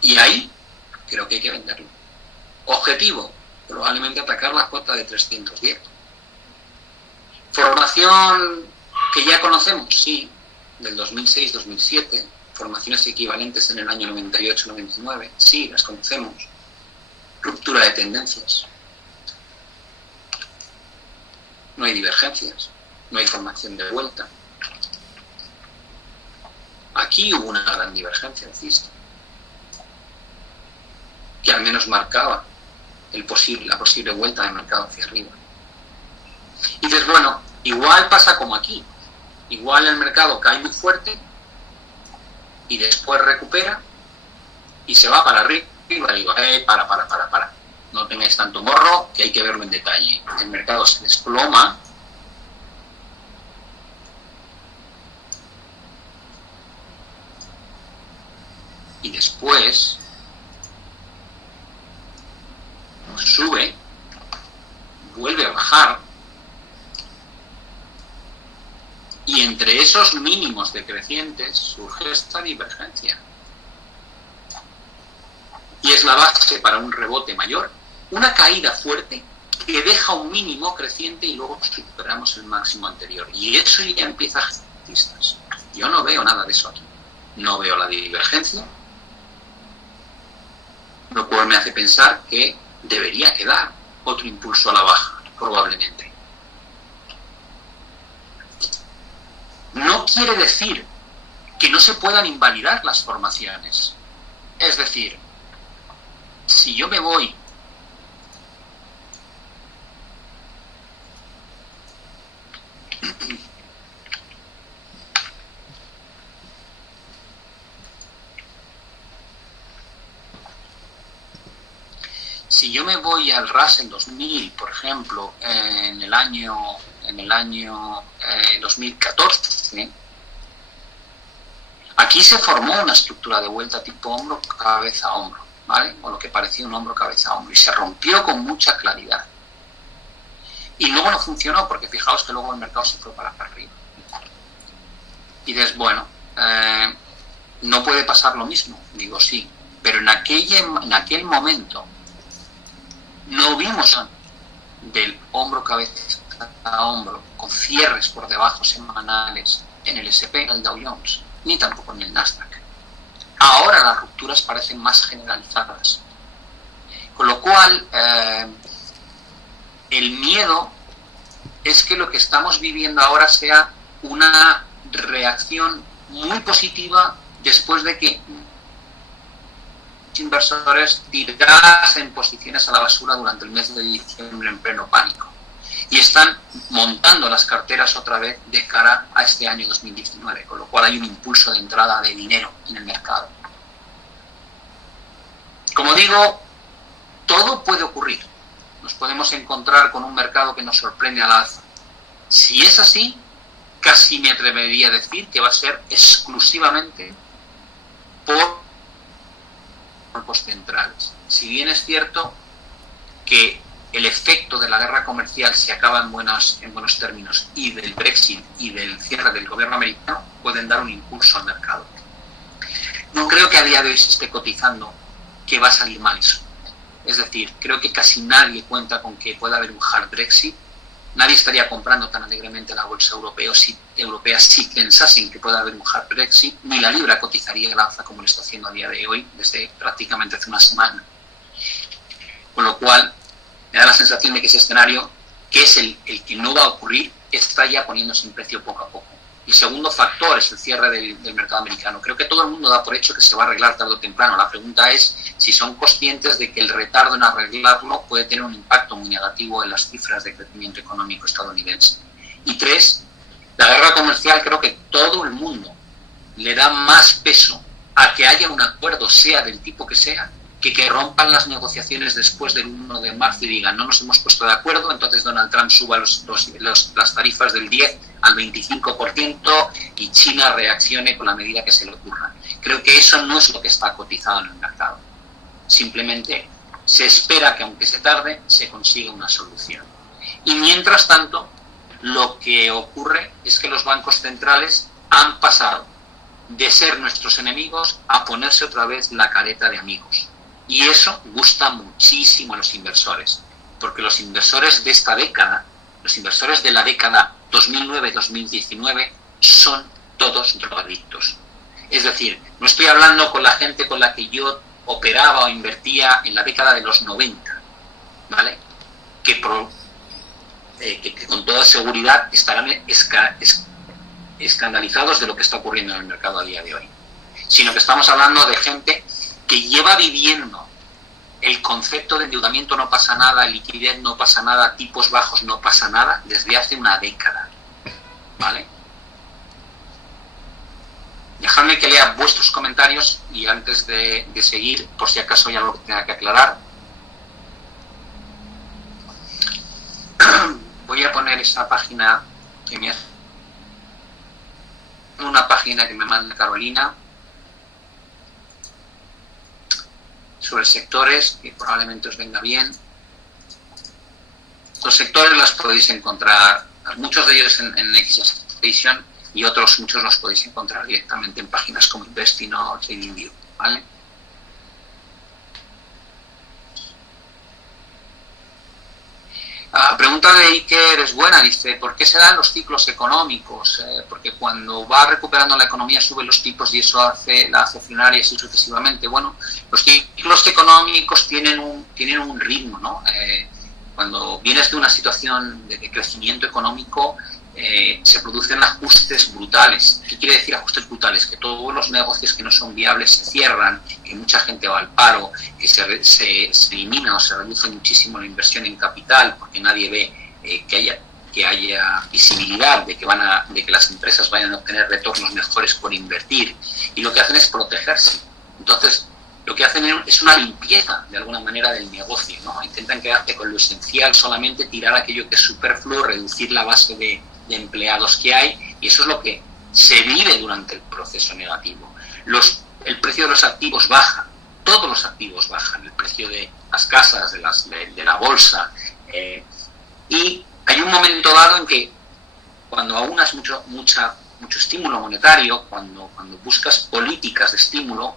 Y ahí creo que hay que venderlo. Objetivo, probablemente atacar la cota de 310. Formación que ya conocemos, sí, del 2006-2007. Formaciones equivalentes en el año 98-99, sí, las conocemos. Ruptura de tendencias. No hay divergencias, no hay formación de vuelta. Aquí hubo una gran divergencia alcista, que al menos marcaba la posible vuelta del mercado hacia arriba. Y dices, bueno, igual pasa como aquí. Igual el mercado cae muy fuerte y después recupera y se va para arriba. Y digo, para. No tengáis tanto morro, que hay que verlo en detalle. El mercado se desploma y después sube, vuelve a bajar, y entre esos mínimos decrecientes surge esta divergencia. Y es la base para un rebote mayor, una caída fuerte que deja un mínimo creciente y luego superamos el máximo anterior. Y eso ya empieza a alcistas. Yo no veo nada de eso aquí. No veo la divergencia, lo cual me hace pensar que debería quedar otro impulso a la baja, probablemente. No quiere decir que no se puedan invalidar las formaciones. Es decir, si yo me voy al Russell 2000, por ejemplo, en el año 2014, aquí se formó una estructura de vuelta tipo hombro, cabeza, hombro, ¿vale? O lo que parecía un hombro, cabeza, hombro, y se rompió con mucha claridad. Y luego no funcionó, porque fijaos que luego el mercado se fue para arriba. Y dices, bueno, no puede pasar lo mismo. Digo, sí, pero en aquel momento no vimos del hombro, cabeza a hombro, con cierres por debajo semanales en el S&P, en el Dow Jones, ni tampoco en el Nasdaq. Ahora las rupturas parecen más generalizadas. Con lo cual, el miedo es que lo que estamos viviendo ahora sea una reacción muy positiva después de que inversores tirasen posiciones a la basura durante el mes de diciembre en pleno pánico y están montando las carteras otra vez de cara a este año 2019, con lo cual hay un impulso de entrada de dinero en el mercado. Como digo, todo puede ocurrir. Nos podemos encontrar con un mercado que nos sorprende al alza. Si es así, casi me atrevería a decir que va a ser exclusivamente por bancos centrales. Si bien es cierto que el efecto de la guerra comercial se acaba en buenos términos y del Brexit y del cierre del gobierno americano pueden dar un impulso al mercado. No creo que a día de hoy se esté cotizando que va a salir mal eso. Es decir, creo que casi nadie cuenta con que pueda haber un hard Brexit. Nadie estaría comprando tan alegremente la bolsa europea si pensasen que pueda haber un hard Brexit, ni la libra cotizaría el alza como lo está haciendo a día de hoy, desde prácticamente hace una semana. Con lo cual, me da la sensación de que ese escenario, que es el que no va a ocurrir, está ya poniéndose en precio poco a poco. El segundo factor es el cierre del mercado americano. Creo que todo el mundo da por hecho que se va a arreglar tarde o temprano. La pregunta es si son conscientes de que el retardo en arreglarlo puede tener un impacto muy negativo en las cifras de crecimiento económico estadounidense. Y tres, la guerra comercial, creo que todo el mundo le da más peso a que haya un acuerdo, sea del tipo que sea, que rompan las negociaciones después del 1 de marzo y digan no nos hemos puesto de acuerdo, entonces Donald Trump suba las tarifas del 10 al 25% y China reaccione con la medida que se le ocurra. Creo que eso no es lo que está cotizado en el mercado. Simplemente se espera que aunque se tarde, se consiga una solución. Y mientras tanto, lo que ocurre es que los bancos centrales han pasado de ser nuestros enemigos a ponerse otra vez la careta de amigos. Y eso gusta muchísimo a los inversores, porque los inversores de esta década, los inversores de la década 2009-2019, son todos drogadictos. Es decir, no estoy hablando con la gente con la que yo operaba o invertía en la década de los 90, ¿vale? Que con toda seguridad estarán escandalizados de lo que está ocurriendo en el mercado a día de hoy. Sino que estamos hablando de gente que lleva viviendo el concepto de endeudamiento no pasa nada, liquidez no pasa nada, tipos bajos no pasa nada, desde hace una década, ¿vale? Dejadme que lea vuestros comentarios y antes de seguir, por si acaso hay algo que tenga que aclarar, voy a poner esa página que una página que me manda Carolina sobre sectores, que probablemente os venga bien. Los sectores los podéis encontrar, muchos de ellos en X-Station y muchos los podéis encontrar directamente en páginas como Investing o TradingView, ¿vale? La pregunta de Iker es buena, dice, ¿por qué se dan los ciclos económicos? Porque cuando va recuperando la economía suben los tipos y eso la hace frenar y así sucesivamente. Bueno, los ciclos económicos tienen un ritmo, ¿no? Cuando vienes de una situación de crecimiento económico, se producen ajustes brutales. ¿Qué quiere decir ajustes brutales? Que todos los negocios que no son viables se cierran, que mucha gente va al paro, que se elimina o se reduce muchísimo la inversión en capital porque nadie ve que haya visibilidad de que las empresas vayan a obtener retornos mejores por invertir, y lo que hacen es protegerse. Entonces, lo que hacen es una limpieza de alguna manera del negocio, ¿no? Intentan quedarse con lo esencial, solamente tirar aquello que es superfluo, reducir la base de empleados que hay, y eso es lo que se vive durante el proceso negativo. El precio de los activos baja, todos los activos bajan, el precio de las casas, de la bolsa, y hay un momento dado en que cuando aunas mucho estímulo monetario, cuando buscas políticas de estímulo,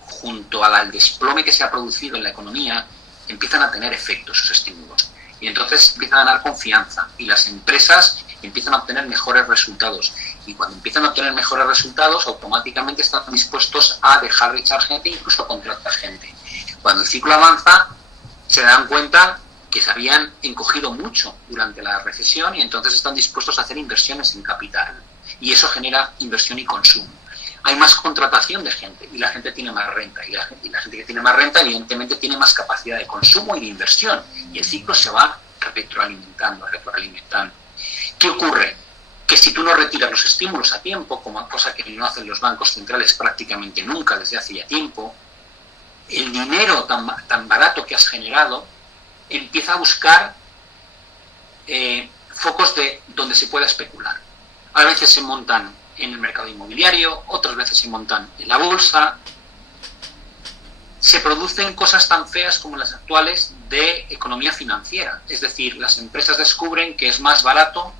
junto al desplome que se ha producido en la economía, empiezan a tener efectos esos estímulos. Y entonces empiezan a ganar confianza y las empresas empiezan a obtener mejores resultados. Y cuando empiezan a obtener mejores resultados, automáticamente están dispuestos a dejar de echar gente e incluso a contratar gente. Cuando el ciclo avanza, se dan cuenta que se habían encogido mucho durante la recesión y entonces están dispuestos a hacer inversiones en capital. Y eso genera inversión y consumo. Hay más contratación de gente y la gente tiene más renta. Y la gente que tiene más renta, evidentemente, tiene más capacidad de consumo y de inversión. Y el ciclo se va retroalimentando. ¿Qué ocurre? Que si tú no retiras los estímulos a tiempo, como cosa que no hacen los bancos centrales prácticamente nunca desde hace ya tiempo, el dinero tan barato que has generado empieza a buscar focos donde se pueda especular. A veces se montan en el mercado inmobiliario, otras veces se montan en la bolsa. Se producen cosas tan feas como las actuales de economía financiera. Es decir, las empresas descubren que es más barato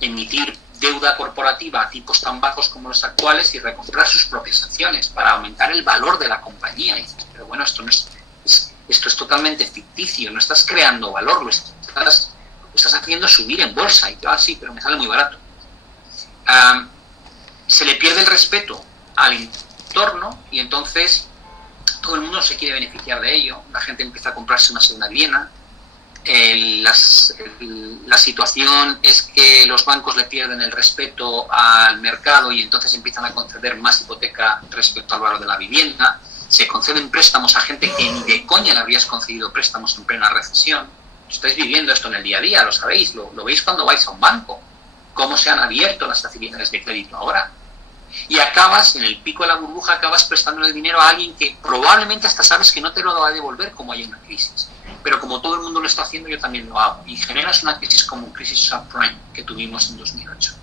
emitir deuda corporativa a tipos tan bajos como los actuales y recomprar sus propias acciones para aumentar el valor de la compañía. Y dices, pero bueno, esto es totalmente ficticio, no estás creando valor, lo estás haciendo subir en bolsa. Y yo, sí, pero me sale muy barato. Se le pierde el respeto al entorno y entonces todo el mundo se quiere beneficiar de ello. La gente empieza a comprarse una segunda vivienda. La situación es que los bancos le pierden el respeto al mercado y entonces empiezan a conceder más hipoteca respecto al valor de la vivienda. Se conceden préstamos a gente que ni de coña le habrías concedido préstamos en plena recesión. Estáis viviendo esto en el día a día, lo sabéis, lo veis cuando vais a un banco, cómo se han abierto las facilidades de crédito ahora. Y acabas, en el pico de la burbuja, acabas prestándole el dinero a alguien que probablemente hasta sabes que no te lo va a devolver como hay una crisis. Pero como todo el mundo lo está haciendo, yo también lo hago. Y generas una crisis como crisis subprime que tuvimos en 2008.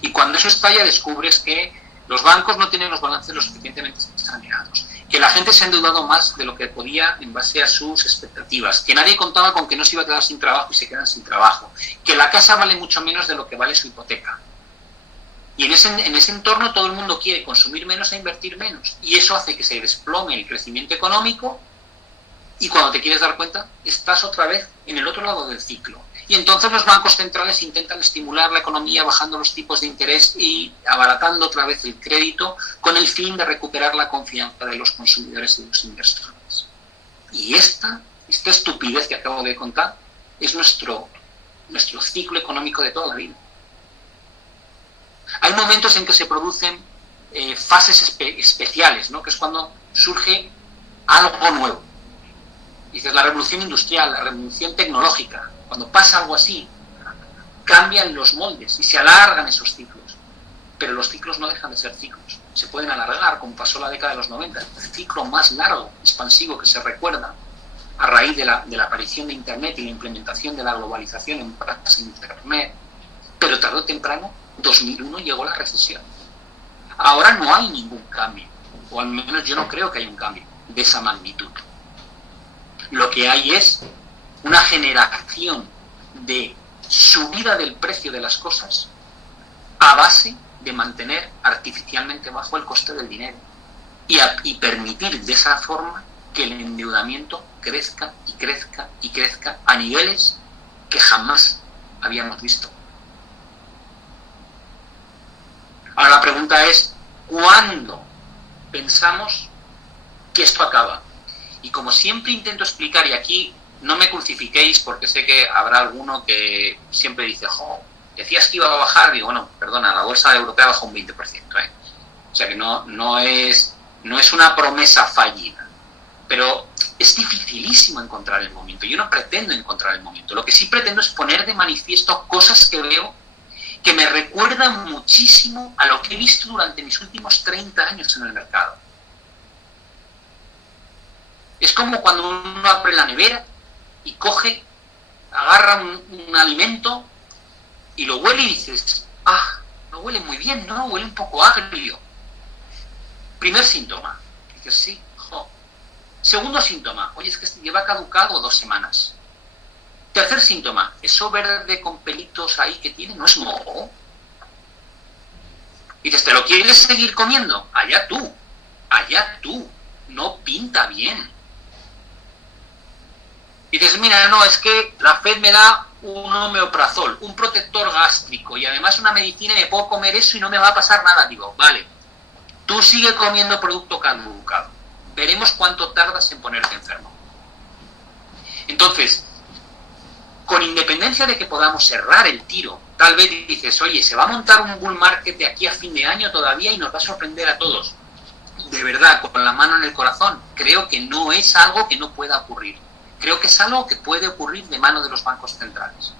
Y cuando eso estalla, descubres que los bancos no tienen los balances lo suficientemente saneados, que la gente se ha endeudado más de lo que podía en base a sus expectativas, que nadie contaba con que no se iba a quedar sin trabajo y se quedan sin trabajo, que la casa vale mucho menos de lo que vale su hipoteca. Y en ese entorno todo el mundo quiere consumir menos e invertir menos. Y eso hace que se desplome el crecimiento económico y cuando te quieres dar cuenta, estás otra vez en el otro lado del ciclo. Y entonces los bancos centrales intentan estimular la economía bajando los tipos de interés y abaratando otra vez el crédito con el fin de recuperar la confianza de los consumidores y de los inversores. Y esta estupidez que acabo de contar es nuestro ciclo económico de toda la vida. Hay momentos en que se producen fases especiales, ¿no? Que es cuando surge algo nuevo. Dices, la revolución industrial, la revolución tecnológica. Cuando pasa algo así, cambian los moldes y se alargan esos ciclos. Pero los ciclos no dejan de ser ciclos. Se pueden alargar, como pasó la década de los 90. El ciclo más largo, expansivo que se recuerda a raíz de la aparición de Internet y la implementación de la globalización en prácticas en Internet. Pero tarde o temprano, 2001 llegó la recesión. Ahora no hay ningún cambio, o al menos yo no creo que haya un cambio de esa magnitud. Lo que hay es una generación de subida del precio de las cosas a base de mantener artificialmente bajo el coste del dinero y permitir de esa forma que el endeudamiento crezca y crezca y crezca a niveles que jamás habíamos visto. Ahora la pregunta es, ¿cuándo pensamos que esto acaba? Y como siempre intento explicar, y aquí no me crucifiquéis porque sé que habrá alguno que siempre dice, decías que iba a bajar, digo, bueno, perdona, la bolsa europea bajó un 20%, O sea que no es una promesa fallida, pero es dificilísimo encontrar el momento. Yo no pretendo encontrar el momento, lo que sí pretendo es poner de manifiesto cosas que veo que me recuerdan muchísimo a lo que he visto durante mis últimos 30 años en el mercado. Es como cuando uno abre la nevera y agarra un alimento y lo huele y dices, no huele muy bien, no, huele un poco agrio. Primer síntoma, dices, sí, Segundo síntoma, oye, es que lleva caducado 2 semanas. Tercer síntoma, eso verde con pelitos ahí que tiene, ¿no es moho? Y dices, ¿te lo quieres seguir comiendo? Allá tú, no pinta bien. Y dices, mira, no, es que la Fed me da un omeprazol, un protector gástrico y además una medicina y me puedo comer eso y no me va a pasar nada. Digo, vale, tú sigue comiendo producto caducado. Veremos cuánto tardas en ponerte enfermo. Entonces, con independencia de que podamos cerrar el tiro, tal vez dices, oye, se va a montar un bull market de aquí a fin de año todavía y nos va a sorprender a todos. De verdad, con la mano en el corazón, creo que no es algo que no pueda ocurrir. Creo que es algo que puede ocurrir de mano de los bancos centrales.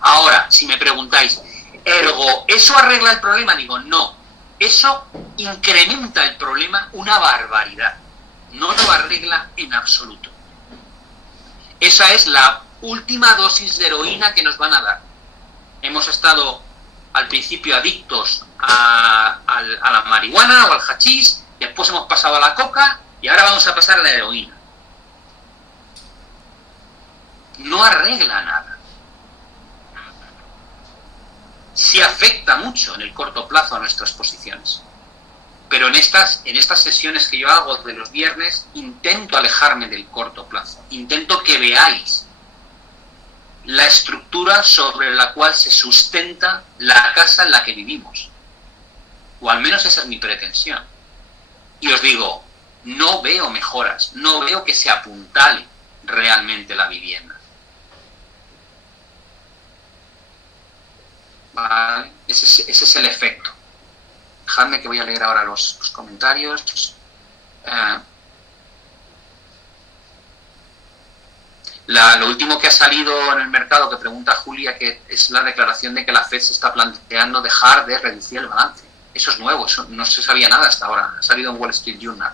Ahora, si me preguntáis, ergo, ¿eso arregla el problema? Digo, no. Eso incrementa el problema una barbaridad. No lo arregla en absoluto. Esa es la última dosis de heroína que nos van a dar. Hemos estado al principio adictos a la marihuana o al hachís, después hemos pasado a la coca y ahora vamos a pasar a la heroína. No arregla nada. Sí afecta mucho en el corto plazo a nuestras posiciones. Pero en estas sesiones que yo hago de los viernes, intento alejarme del corto plazo. Intento que veáis la estructura sobre la cual se sustenta la casa en la que vivimos. O al menos esa es mi pretensión. Y os digo, no veo mejoras, no veo que se apuntale realmente la vivienda. Vale, ese es el efecto. Dejadme que voy a leer ahora los comentarios. Lo último que ha salido en el mercado, que pregunta Julia, que es la declaración de que la FED se está planteando dejar de reducir el balance. Eso es nuevo, eso no se sabía nada hasta ahora. Ha salido en Wall Street Journal.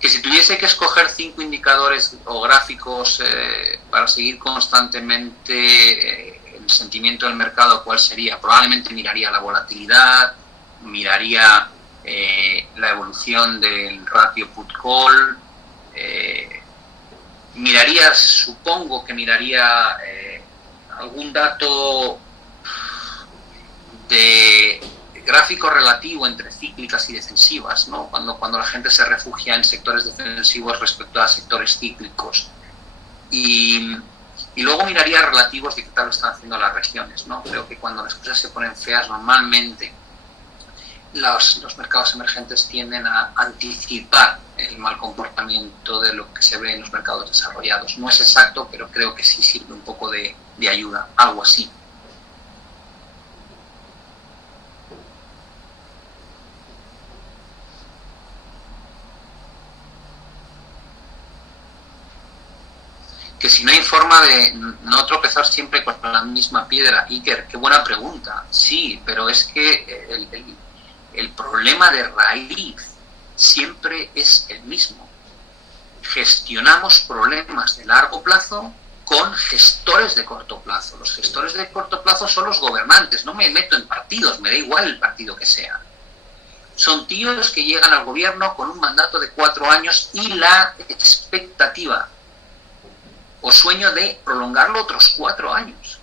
Que si tuviese que escoger 5 indicadores o gráficos para seguir constantemente el sentimiento del mercado, ¿cuál sería? Probablemente miraría la volatilidad, miraría la evolución del ratio put-call, supongo que miraría algún dato de gráfico relativo entre cíclicas y defensivas, ¿no? Cuando la gente se refugia en sectores defensivos respecto a sectores cíclicos. Y luego miraría relativos de qué tal lo están haciendo las regiones, ¿no? Creo que cuando las cosas se ponen feas, normalmente los mercados emergentes tienden a anticipar el mal comportamiento de lo que se ve en los mercados desarrollados. No es exacto, pero creo que sí sirve un poco de ayuda, algo así. Que si no hay forma de no tropezar siempre con la misma piedra. Iker, qué buena pregunta. Sí, pero es que el problema de raíz siempre es el mismo. Gestionamos problemas de largo plazo con gestores de corto plazo. Los gestores de corto plazo son los gobernantes. No me meto en partidos, me da igual el partido que sea. Son tíos que llegan al gobierno con un mandato de 4 años y la expectativa o sueño de prolongarlo otros 4 años.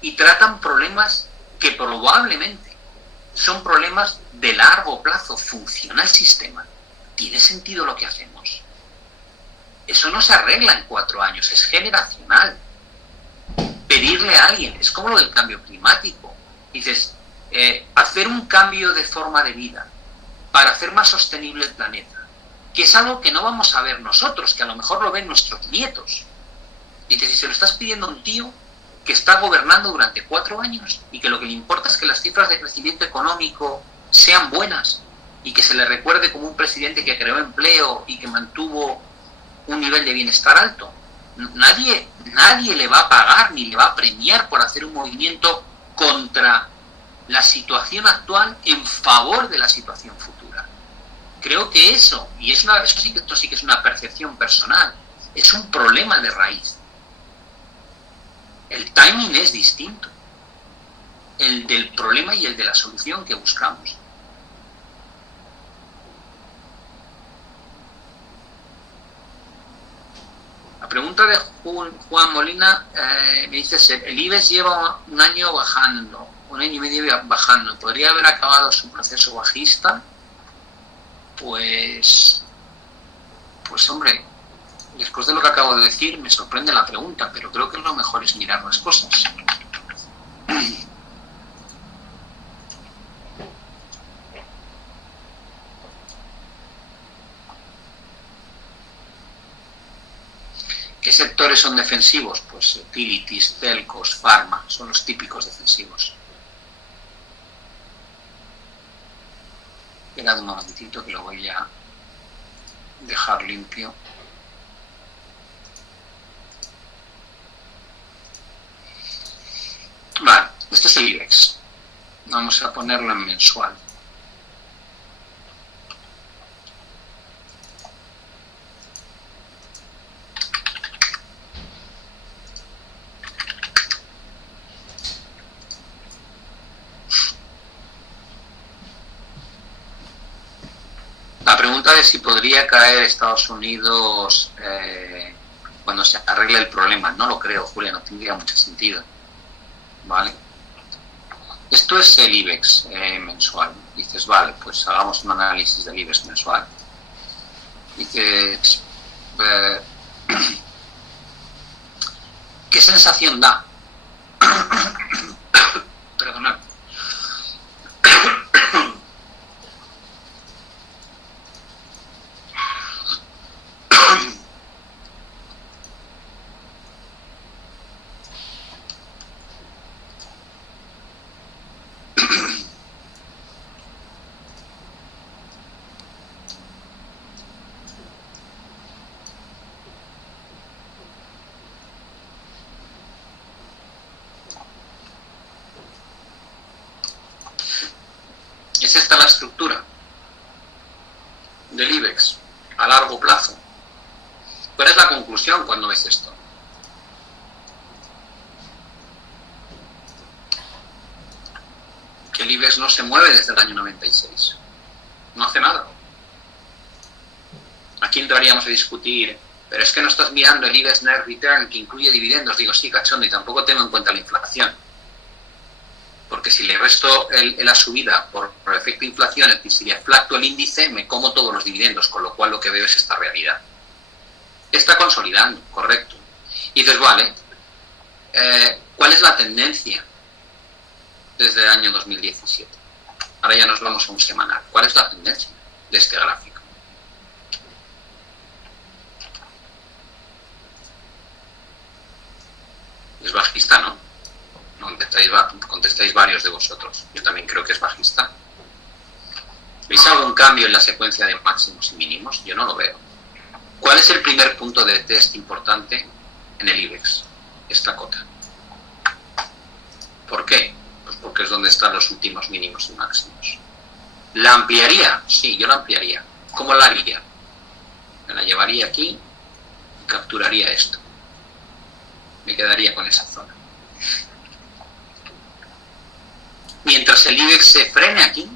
Y tratan problemas que probablemente son problemas de largo plazo. ¿Funciona el sistema? ¿Tiene sentido lo que hacemos? Eso no se arregla en 4 años, es generacional. Pedirle a alguien, es como lo del cambio climático. Dices, hacer un cambio de forma de vida para hacer más sostenible el planeta, que es algo que no vamos a ver nosotros, que a lo mejor lo ven nuestros nietos. Dices, si se lo estás pidiendo a un tío que está gobernando durante 4 años y que lo que le importa es que las cifras de crecimiento económico sean buenas y que se le recuerde como un presidente que creó empleo y que mantuvo un nivel de bienestar alto. Nadie le va a pagar ni le va a premiar por hacer un movimiento contra la situación actual en favor de la situación futura. Creo que eso sí que es una percepción personal, es un problema de raíz. El timing es distinto, el del problema y el de la solución que buscamos. La pregunta de Juan Molina me dice, el IBEX lleva un año bajando, un año y medio bajando. ¿Podría haber acabado su proceso bajista? Pues hombre, después de lo que acabo de decir, me sorprende la pregunta, pero creo que lo mejor es mirar las cosas. ¿Qué sectores son defensivos? Pues utilities, telcos, pharma, son los típicos defensivos. Esperad un momentito que lo voy a dejar limpio. Vale, este es el IBEX. Vamos a ponerlo en mensual. La pregunta de si podría caer Estados Unidos cuando se arregle el problema, no lo creo, Julia, no tendría mucho sentido. ¿Vale? Esto es el IBEX mensual. Dices, vale, pues hagamos un análisis del IBEX mensual. Dices, ¿qué sensación da? Perdonad. Es esta la estructura del IBEX a largo plazo. ¿Cuál es la conclusión cuando ves esto? Que el IBEX no se mueve desde el año 96. No hace nada. Aquí entraríamos a discutir, pero es que no estás mirando el IBEX Net Return que incluye dividendos. Digo, sí, cachondo, y tampoco tengo en cuenta la inflación. Porque si le resto la subida por efecto inflación, es decir, si le fluctúa el índice, me como todos los dividendos, con lo cual lo que veo es esta realidad. Está consolidando, correcto. Y dices, vale, ¿cuál es la tendencia desde el año 2017? Ahora ya nos vamos a un semanal. ¿Cuál es la tendencia de este gráfico? Es bajista, ¿no? Contestáis varios de vosotros. Yo también creo que es bajista. ¿Veis algún cambio en la secuencia de máximos y mínimos? Yo no lo veo. ¿Cuál es el primer punto de test importante en el IBEX? Esta cota. ¿Por qué? Pues porque es donde están los últimos mínimos y máximos. ¿La ampliaría? Sí, yo la ampliaría. ¿Cómo la haría? Me la llevaría aquí y capturaría esto. Me quedaría con esa zona. Mientras el IBEX se frene aquí,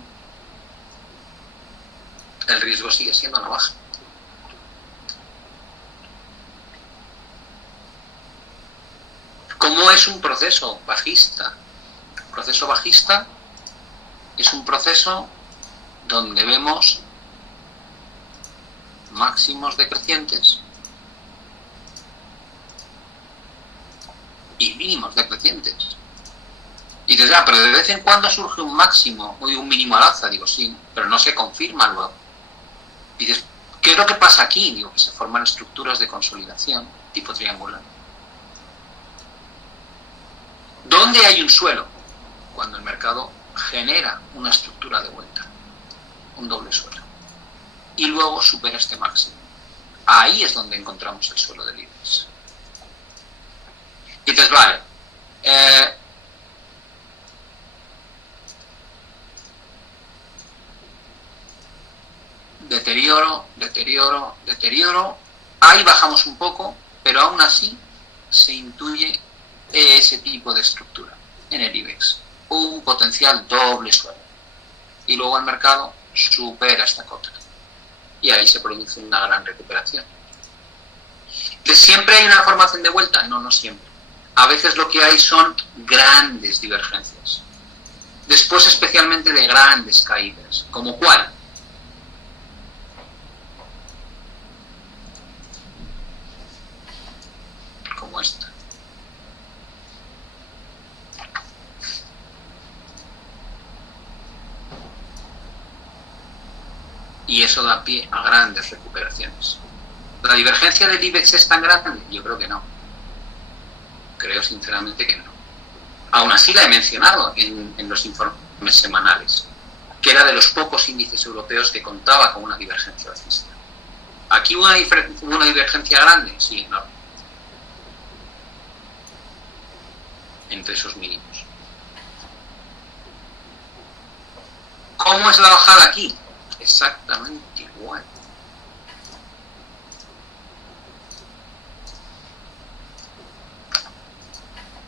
el riesgo sigue siendo a la baja. ¿Cómo es un proceso bajista? El proceso bajista es un proceso donde vemos máximos decrecientes y mínimos decrecientes. Y dices, pero de vez en cuando surge un máximo o un mínimo al alza. Digo, sí, pero no se confirma luego. Y dices, ¿qué es lo que pasa aquí? Digo, que se forman estructuras de consolidación tipo triangular. ¿Dónde hay un suelo? Cuando el mercado genera una estructura de vuelta, un doble suelo, y luego supera este máximo. Ahí es donde encontramos el suelo del IBEX. Y dices, vale, deterioro, ahí bajamos un poco, pero aún así se intuye ese tipo de estructura en el IBEX, un potencial doble suelo, y luego el mercado supera esta cota y ahí se produce una gran recuperación. ¿Siempre hay una formación de vuelta? No, no siempre. A veces lo que hay son grandes divergencias. Después especialmente de grandes caídas. ¿Como cuál? Como esta. Y eso da pie a grandes recuperaciones. ¿La divergencia del IBEX es tan grande? Yo creo que no. Creo sinceramente que no. Aún así la he mencionado en los informes semanales, que era de los pocos índices europeos que contaba con una divergencia alcista. ¿Aquí hubo una divergencia grande? Sí, enorme. Entre esos mínimos. ¿Cómo es la bajada aquí? Exactamente igual.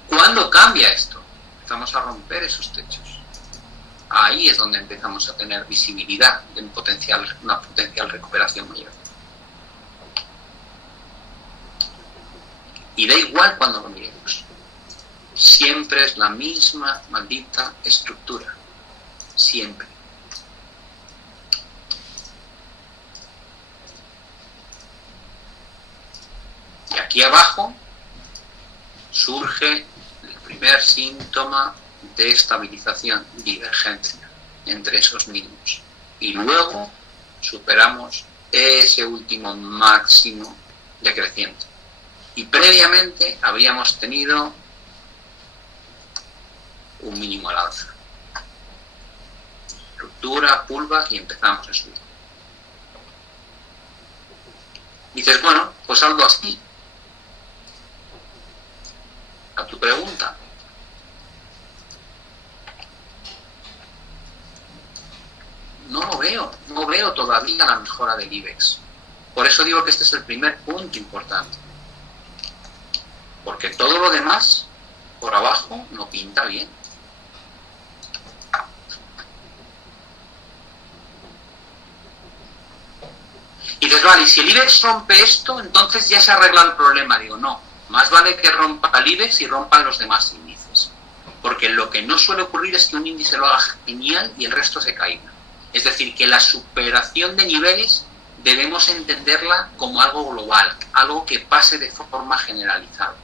¿Cuándo cambia esto? Empezamos a romper esos techos. Ahí es donde empezamos a tener visibilidad de una potencial recuperación mayor. Y da igual cuando lo miremos. Siempre es la misma maldita estructura. Siempre. Y aquí abajo surge el primer síntoma de estabilización, divergencia entre esos mínimos. Y luego superamos ese último máximo decreciente. Y previamente habríamos tenido un mínimo al alza. Ruptura, pullback y empezamos a subir. Dices, bueno, pues algo así. A tu pregunta. No veo todavía la mejora del IBEX. Por eso digo que este es el primer punto importante. Porque todo lo demás, por abajo, no pinta bien. Y dices, vale, y si el IBEX rompe esto, entonces ya se arregla el problema. Digo, no, más vale que rompa el IBEX y rompan los demás índices. Porque lo que no suele ocurrir es que un índice lo haga genial y el resto se caiga. Es decir, que la superación de niveles debemos entenderla como algo global, algo que pase de forma generalizada.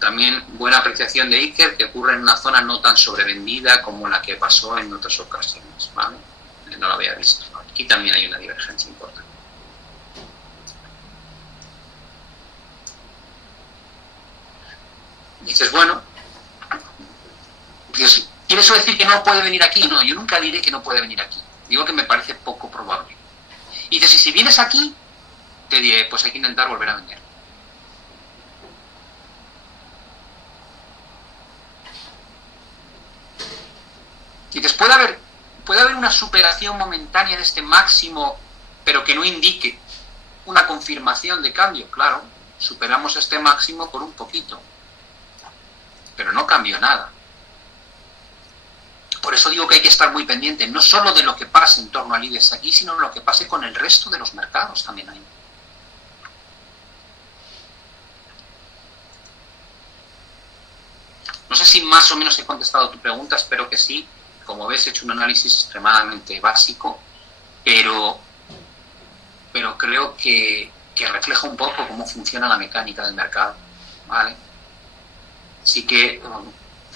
También buena apreciación de Iker, que ocurre en una zona no tan sobrevendida como la que pasó en otras ocasiones, ¿vale? No lo había visto. Aquí también hay una divergencia importante. Dices, bueno, ¿quiere eso decir que no puede venir aquí? No, yo nunca diré que no puede venir aquí. Digo que me parece poco probable. Y dices, y si vienes aquí, te diré, pues hay que intentar volver a vender. Y dices, puede haber una superación momentánea de este máximo, pero que no indique una confirmación de cambio. Claro, superamos este máximo por un poquito, pero no cambió nada. Por eso digo que hay que estar muy pendiente, no solo de lo que pase en torno al IBEX aquí, sino de lo que pase con el resto de los mercados también ahí. No sé si más o menos he contestado tu pregunta, espero que sí. Como ves, he hecho un análisis extremadamente básico, pero creo que refleja un poco cómo funciona la mecánica del mercado, ¿vale? Así que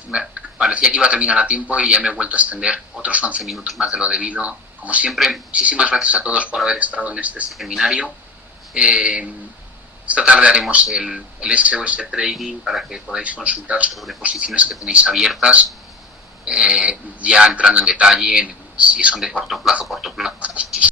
me parecía que iba a terminar a tiempo y ya me he vuelto a extender otros 11 minutos más de lo debido. Como siempre, muchísimas gracias a todos por haber estado en este seminario. Esta tarde haremos el SOS Trading para que podáis consultar sobre posiciones que tenéis abiertas, ya entrando en detalle en si son de corto plazo